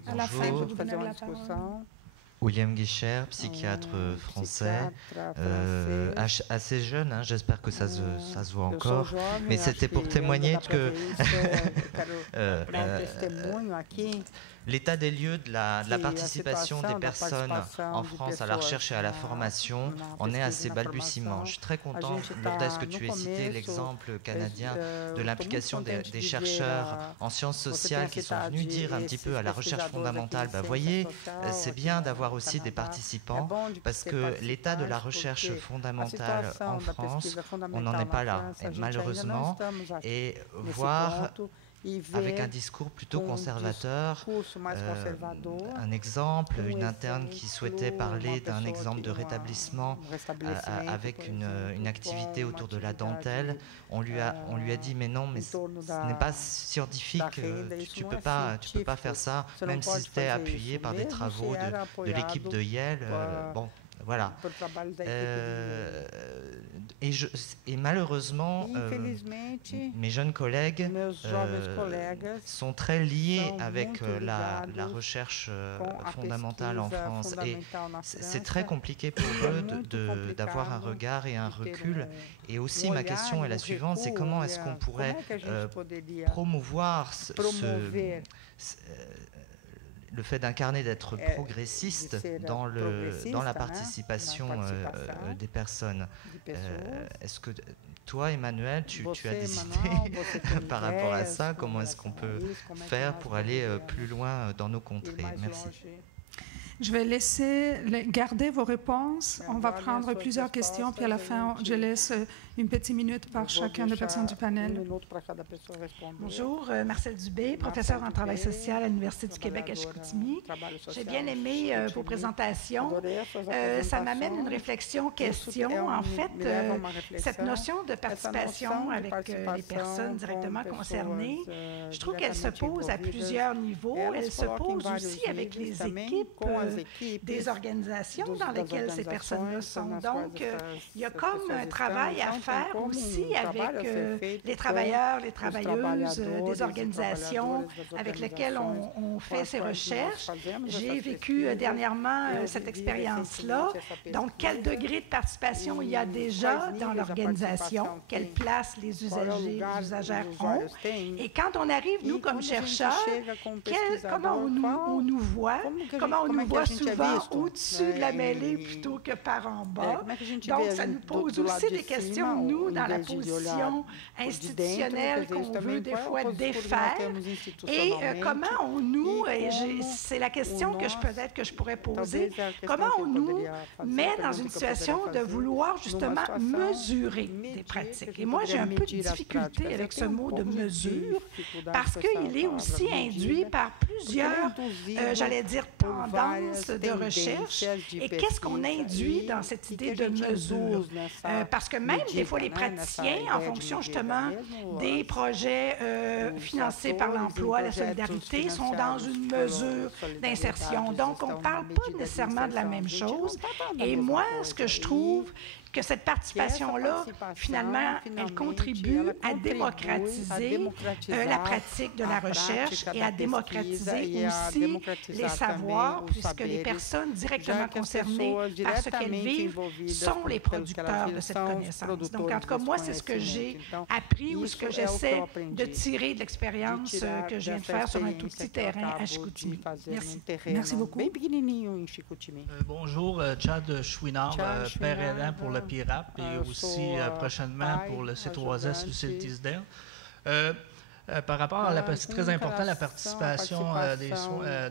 À la fin, je vous donnerai la parole. William Guicher, psychiatre français, assez jeune, hein, j'espère que ça se voit encore, mais c'était pour témoigner que l'état des lieux de la participation des personnes en France à la recherche et à la formation en est assez balbutiement. Je suis très content, Lourdes, que tu aies cité l'exemple canadien de l'implication des chercheurs en sciences sociales qui sont venus dire un petit peu à la recherche fondamentale, voyez, c'est bien d'avoir aussi des participants parce que l'état de la recherche fondamentale en France, on n'en est pas là, malheureusement, et voir avec un discours plutôt conservateur. Un exemple, une interne qui souhaitait parler d'un exemple de rétablissement avec une activité autour de la dentelle. On lui a dit mais non, mais ce n'est pas scientifique, tu peux pas faire ça, même si c'était appuyé par des travaux de l'équipe de Yale. Bon. Voilà. Et malheureusement, mes jeunes collègues sont très liés avec la recherche fondamentale en France. Et c'est très compliqué pour eux d'avoir un regard et un recul. Et aussi, ma question est la suivante, c'est comment est-ce qu'on pourrait promouvoir le fait d'incarner, d'être progressiste dans la participation des personnes. Est-ce que toi, Emmanuel, tu as des idées par rapport à ça? Comment est-ce qu'on peut faire pour aller plus loin dans nos contrées? Merci. Je vais laisser garder vos réponses. On va prendre plusieurs questions, puis à la fin, je laisse une petite minute par chacune des personnes du panel. Bonjour, Marcel Dubé, professeur en travail social à l'Université du Québec à Chicoutimi. J'ai bien aimé vos présentations. Ça m'amène une réflexion, question. En fait, cette notion de participation avec les personnes directement concernées, je trouve qu'elle se pose à plusieurs niveaux. Elle se pose aussi avec les équipes des organisations dans lesquelles ces personnes-là sont. Donc, il y a comme un travail à faire aussi avec les travailleurs, les travailleuses des organisations avec lesquelles on fait ces recherches. J'ai vécu dernièrement cette expérience-là. Donc, quel degré de participation il y a déjà dans l'organisation? Quelle place les usagers, les usagères ont? Et quand on arrive, nous, comme chercheurs, comment on nous voit? Comment on nous voit souvent au-dessus de la mêlée plutôt que par en bas. Donc, ça nous pose aussi des questions, nous, dans la position institutionnelle qu'on veut des fois défaire. Et comment on nous, et c'est la question que peut-être que je pourrais poser, comment on nous met dans une situation de vouloir justement mesurer des pratiques. Et moi, j'ai un peu de difficulté avec ce mot de mesure parce qu'il est aussi induit par plusieurs, j'allais dire, tendances de recherche. Et qu'est-ce qu'on induit dans cette idée de mesure? Parce que même des fois, les praticiens, en fonction justement des projets financés par l'emploi, la solidarité, sont dans une mesure d'insertion. Donc, on ne parle pas nécessairement de la même chose. Et moi, ce que je trouve, que cette participation-là, finalement, elle contribue à démocratiser la pratique de la recherche et à démocratiser aussi les savoirs, puisque les personnes directement concernées par ce qu'elles vivent sont les producteurs de cette connaissance. Donc, en tout cas, moi, c'est ce que j'ai appris ou ce que j'essaie de tirer de l'expérience que je viens de faire sur un tout petit terrain à Chicoutimi. Merci. Merci beaucoup. Bonjour, Chad Chouinard, père aidant pour le PIRAP et aussi prochainement pour le C3S Lucille Tisdale. Par rapport à c'est très important la participation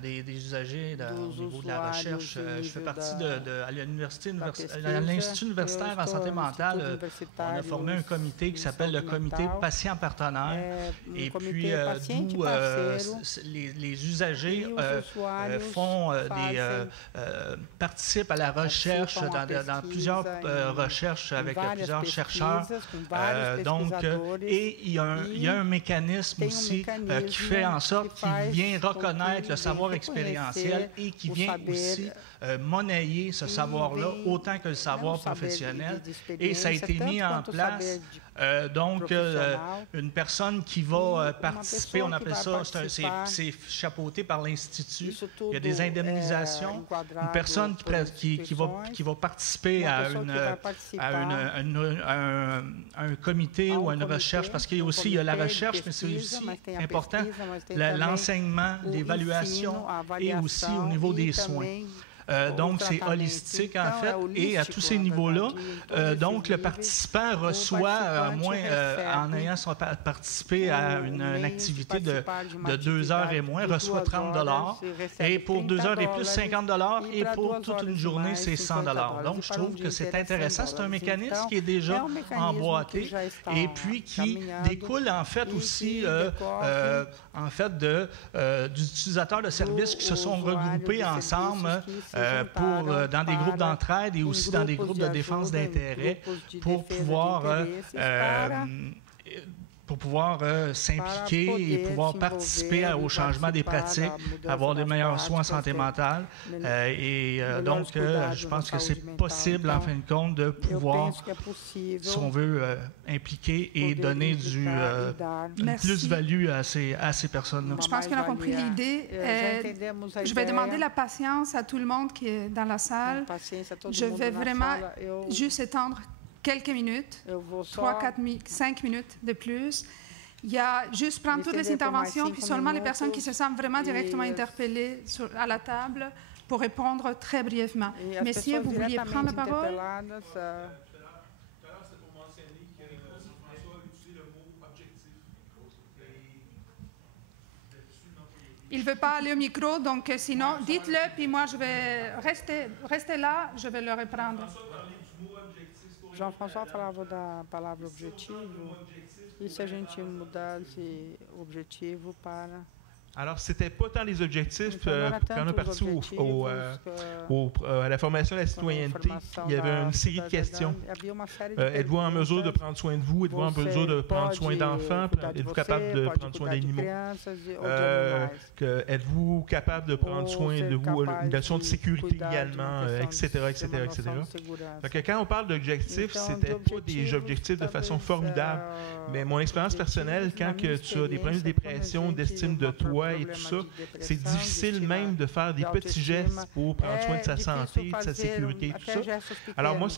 des usagers au niveau de la recherche. Je fais partie à l'Institut universitaire en santé mentale. On a formé un comité qui s'appelle le comité patient partenaire. Et puis, d'où les usagers participent à la recherche dans plusieurs recherches avec plusieurs chercheurs. Et il y a un mécanisme aussi qui fait en sorte qu'il vient reconnaître le savoir expérientiel et qui vient aussi monnayer ce savoir-là autant que le savoir professionnel. Et ça a été mis en place Donc, une personne qui va participer, on appelle ça, c'est chapeauté par l'Institut. Il y a des indemnisations. Une personne qui va participer à un comité ou à une recherche, parce qu'il y a aussi la recherche, mais c'est aussi important, l'enseignement, l'évaluation et aussi au niveau des soins. Donc, c'est holistique, en fait, et à tous ces niveaux-là, donc, le participant reçoit, moins, en ayant participé à une activité de 2 heures et moins, reçoit 30 $, et pour 2 heures et plus, 50 $, et pour toute une journée, c'est 100 $. Donc, je trouve que c'est intéressant. C'est un mécanisme qui est déjà emboîté, et puis qui découle, en fait, aussi, d'utilisateurs de services qui se sont regroupés ensemble dans des groupes d'entraide et aussi dans des groupes de défense d'intérêt pour pouvoir s'impliquer et pouvoir participer au changement des pratiques, avoir des meilleurs soins en santé mentale. Donc, je pense que c'est possible, en fin de compte, de pouvoir, si on veut, impliquer et donner une plus-value à ces personnes-là. Je pense qu'on a compris l'idée. Je vais demander la patience à tout le monde qui est dans la salle. Je vais vraiment juste étendre quelques minutes, 3, 4, 5 minutes de plus. Il y a juste prendre toutes les interventions, puis seulement les personnes qui se sentent vraiment directement interpellées à la table pour répondre très brièvement. Messieurs, vous vouliez prendre la parole? Il ne veut pas aller au micro, donc sinon, dites-le, puis moi, je vais rester là, je vais le reprendre. Jean-François falava da palavra objetivo, e se a gente mudasse objetivo para... Alors, ce n'était pas tant les objectifs. Quand on est parti à la formation de la citoyenneté, il y avait une série de questions. Êtes-vous en mesure de prendre soin de vous? Êtes-vous en mesure de prendre soin d'enfants? Êtes-vous capable de prendre soin d'animaux? Êtes-vous capable de prendre soin de vous? Une notion de sécurité également, etc., etc., etc. Donc, quand on parle d'objectifs, ce n'était pas des objectifs de façon formidable. Mais mon expérience personnelle, quand tu as des problèmes de dépression, d'estime de toi, et tout ça, c'est difficile même de faire des petits gestes pour prendre soin de sa santé, de sa sécurité, tout ça. Alors moi,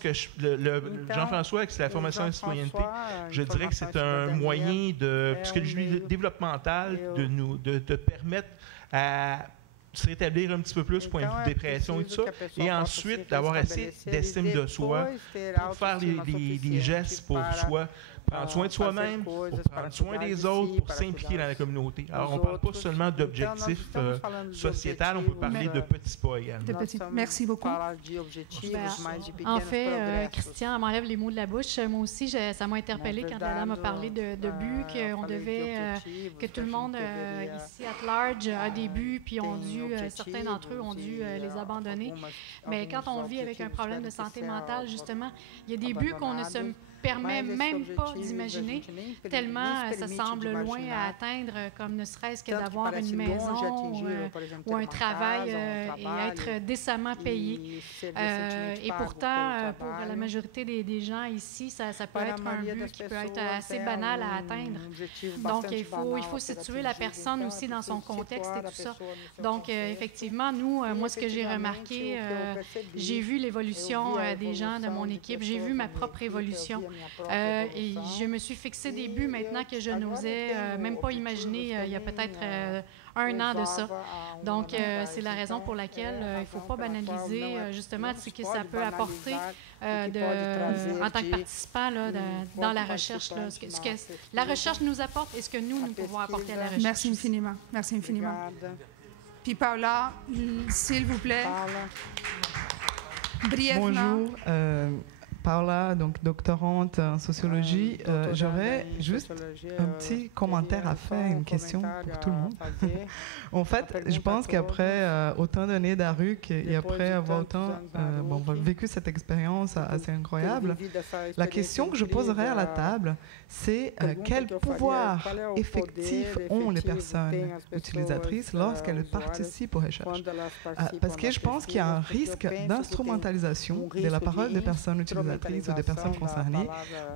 Jean-François, avec la formation de la citoyenneté, je dirais que c'est un moyen de psychologie développementale de te permettre à se rétablir un petit peu plus point de vue de dépression et tout ça, et ensuite d'avoir assez d'estime de soi pour faire les gestes pour soi, prendre soin de soi-même, pour prendre soin des autres, pour s'impliquer dans la communauté. Alors, on ne parle pas seulement d'objectifs sociétals, on peut parler de petits pas également. Merci beaucoup. En fait, Christian m'enlève les mots de la bouche. Moi aussi, ça m'a interpellée quand Dada m'a parlé de buts, que tout le monde ici, at large, a des buts, puis certains d'entre eux ont dû les abandonner. Mais quand on vit avec un problème de santé mentale, justement, il y a des buts qu'on ne se permet même pas d'imaginer, tellement ça semble loin à atteindre, comme ne serait-ce que d'avoir une maison ou un travail et être décemment payé. Et pourtant, pour la majorité des gens ici, ça peut être un but qui peut être assez banal à atteindre. Donc, il faut situer la personne aussi dans son contexte et tout ça. Donc, effectivement, moi, ce que j'ai remarqué, j'ai vu l'évolution des gens de mon équipe, j'ai vu ma propre évolution. Et je me suis fixé des buts maintenant que je n'osais même pas imaginer il y a peut-être 1 an de ça. Donc, c'est la raison pour laquelle il ne faut pas banaliser justement ce que ça peut apporter en tant que participant dans la recherche. Ce que la recherche nous apporte et ce que nous pouvons apporter à la recherche. Merci infiniment. Merci infiniment. Puis Paula, s'il vous plaît, brièvement. Bonjour. Paula, donc doctorante en sociologie, j'aurais juste un petit commentaire à faire, une question pour tout le monde. En fait, je pense qu'après autant d'années d'ARUC et après avoir vécu cette expérience assez incroyable, la question que je poserais à la table, c'est quel pouvoir effectif ont les personnes utilisatrices lorsqu'elles participent aux recherches. Parce que je pense qu'il y a un risque d'instrumentalisation de la parole des personnes utilisatrices utilisatrices ou des personnes concernées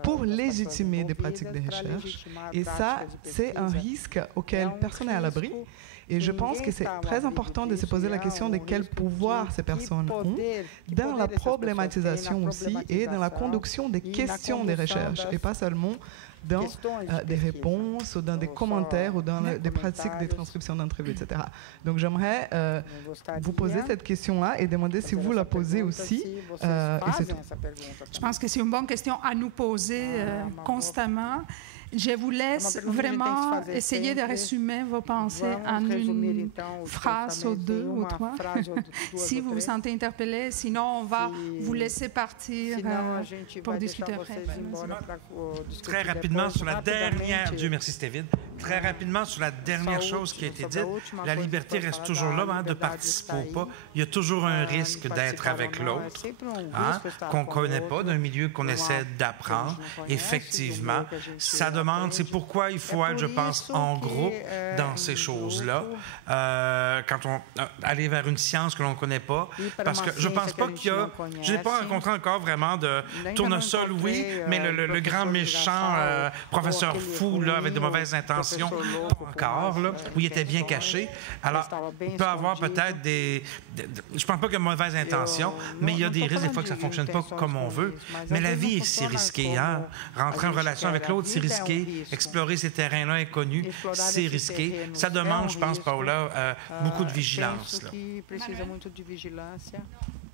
pour légitimer des pratiques de recherche. Et ça, c'est un risque auquel personne n'est à l'abri. Et je pense que c'est très important de se poser la question de quel pouvoir ces personnes ont dans la problématisation aussi et dans la conduction des questions de recherche, et pas seulement dans des réponses ou dans des commentaires ou dans des pratiques de transcription d'entrevues, etc. Donc j'aimerais vous poser cette question-là et demander si vous la posez aussi. Et c'est tout. Je pense que c'est une bonne question à nous poser constamment. Je vous laisse vraiment essayer de résumer vos pensées en une phrase ou deux ou trois, si vous vous sentez interpellé. Sinon, on va vous laisser partir pour discuter après. Très rapidement sur la dernière... Dieu merci, Stéphane. Très rapidement sur la dernière chose qui a été dite. La liberté reste toujours là, hein, de participer ou pas. Il y a toujours un risque d'être avec l'autre, hein, qu'on ne connaît pas, d'un milieu qu'on essaie d'apprendre. Effectivement, ça demande, c'est pourquoi il faut être, je pense, en groupe dans ces choses-là, quand on aller vers une science que l'on ne connaît pas, parce que je ne pense pas qu'il y a, je n'ai pas rencontré encore vraiment de tournesol, oui, mais le grand méchant professeur fou, là, avec de mauvaises intentions, pas encore, là, où il était bien caché. Alors, il peut y avoir peut-être des je ne pense pas qu'il y a de mauvaises intentions, mais il y a des risques des fois que ça ne fonctionne pas comme on veut. Mais la vie, c'est risqué, hein? Rentrer en relation avec l'autre, c'est risqué. Explorer ces terrains-là inconnus, c'est risqué. Ça demande, je pense, Paula, beaucoup de vigilance. Là.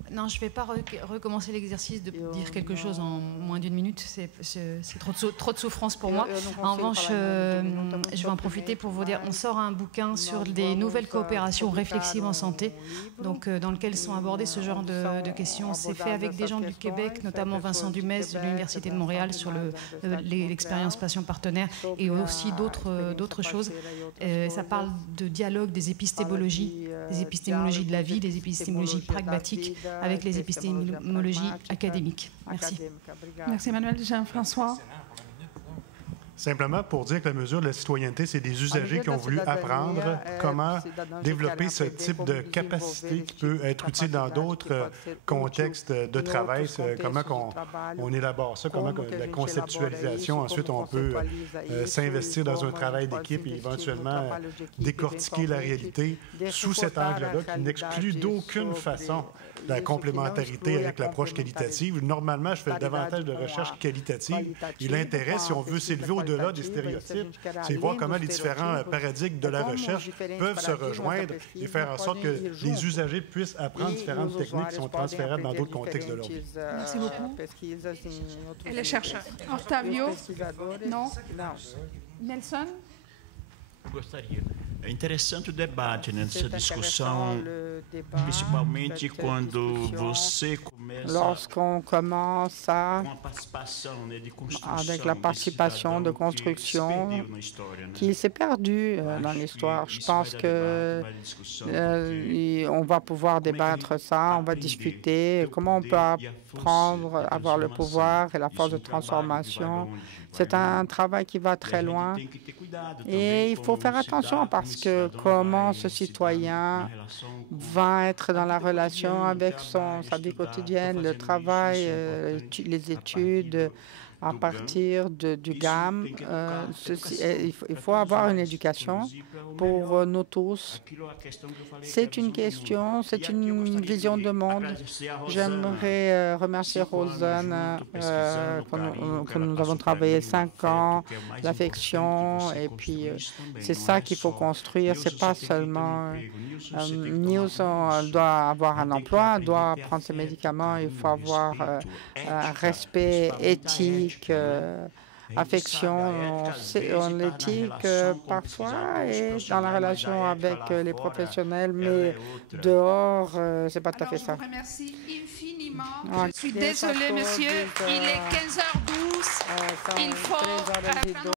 Non, je ne vais pas recommencer l'exercice de dire quelque chose en moins d'une minute. C'est trop de souffrance pour moi. En revanche, je vais en profiter pour vous dire, on sort un bouquin sur des nouvelles coopérations réflexives en santé, donc, dans lequel sont abordées ce genre de questions. C'est fait avec des gens du Québec, notamment Vincent Dumès de l'Université de Montréal sur l'expérience patient-partenaire et aussi d'autres choses. Ça parle de dialogue des épistémologies de la vie, des épistémologies pragmatiques, avec les épistémologies académiques. Merci. Merci, Emmanuel. Jean-François. Simplement pour dire que la mesure de la citoyenneté, c'est des usagers qui ont voulu apprendre comment développer ce type de capacité qui peut être utile dans d'autres contextes de travail, comment on élabore ça, comment la conceptualisation, ensuite on peut s'investir dans un travail d'équipe et éventuellement décortiquer la réalité sous cet angle-là qui n'exclut d'aucune façon la complémentarité avec l'approche qualitative. Normalement, je fais davantage de recherche qualitative et l'intérêt, si on veut s'élever au-delà des stéréotypes, c'est voir comment les différents paradigmes de la recherche peuvent se rejoindre et faire en sorte que les usagers puissent apprendre différentes techniques qui sont transférables dans d'autres contextes de leur vie. Merci beaucoup. Et les chercheurs. Octavio? Non? Nelson? É interessante o debate nessa discussão, principalmente quando você começa lorsqu'on commence avec la participation de construction qui s'est perdue dans l'histoire. Je pense que on va pouvoir débattre ça, on va discuter comment on peut apprendre, avoir le pouvoir et la force de transformation. C'est un travail qui va très loin et il faut faire attention parce que comment ce citoyen va être dans la relation avec sa vie quotidienne, le travail, les études, à partir du GAM. Il faut avoir une éducation pour nous tous. C'est une question, c'est une vision de monde. J'aimerais remercier Rosanne, que nous avons travaillé 5 ans, l'affection, et puis c'est ça qu'il faut construire. C'est pas seulement News doit avoir un emploi, doit prendre ses médicaments, il faut avoir un respect éthique, affection, on éthique parfois et dans la relation avec les professionnels, mais dehors, c'est pas tout à fait ça. Je vous remercie infiniment. Je suis désolée, monsieur, il est 15h12. Il faut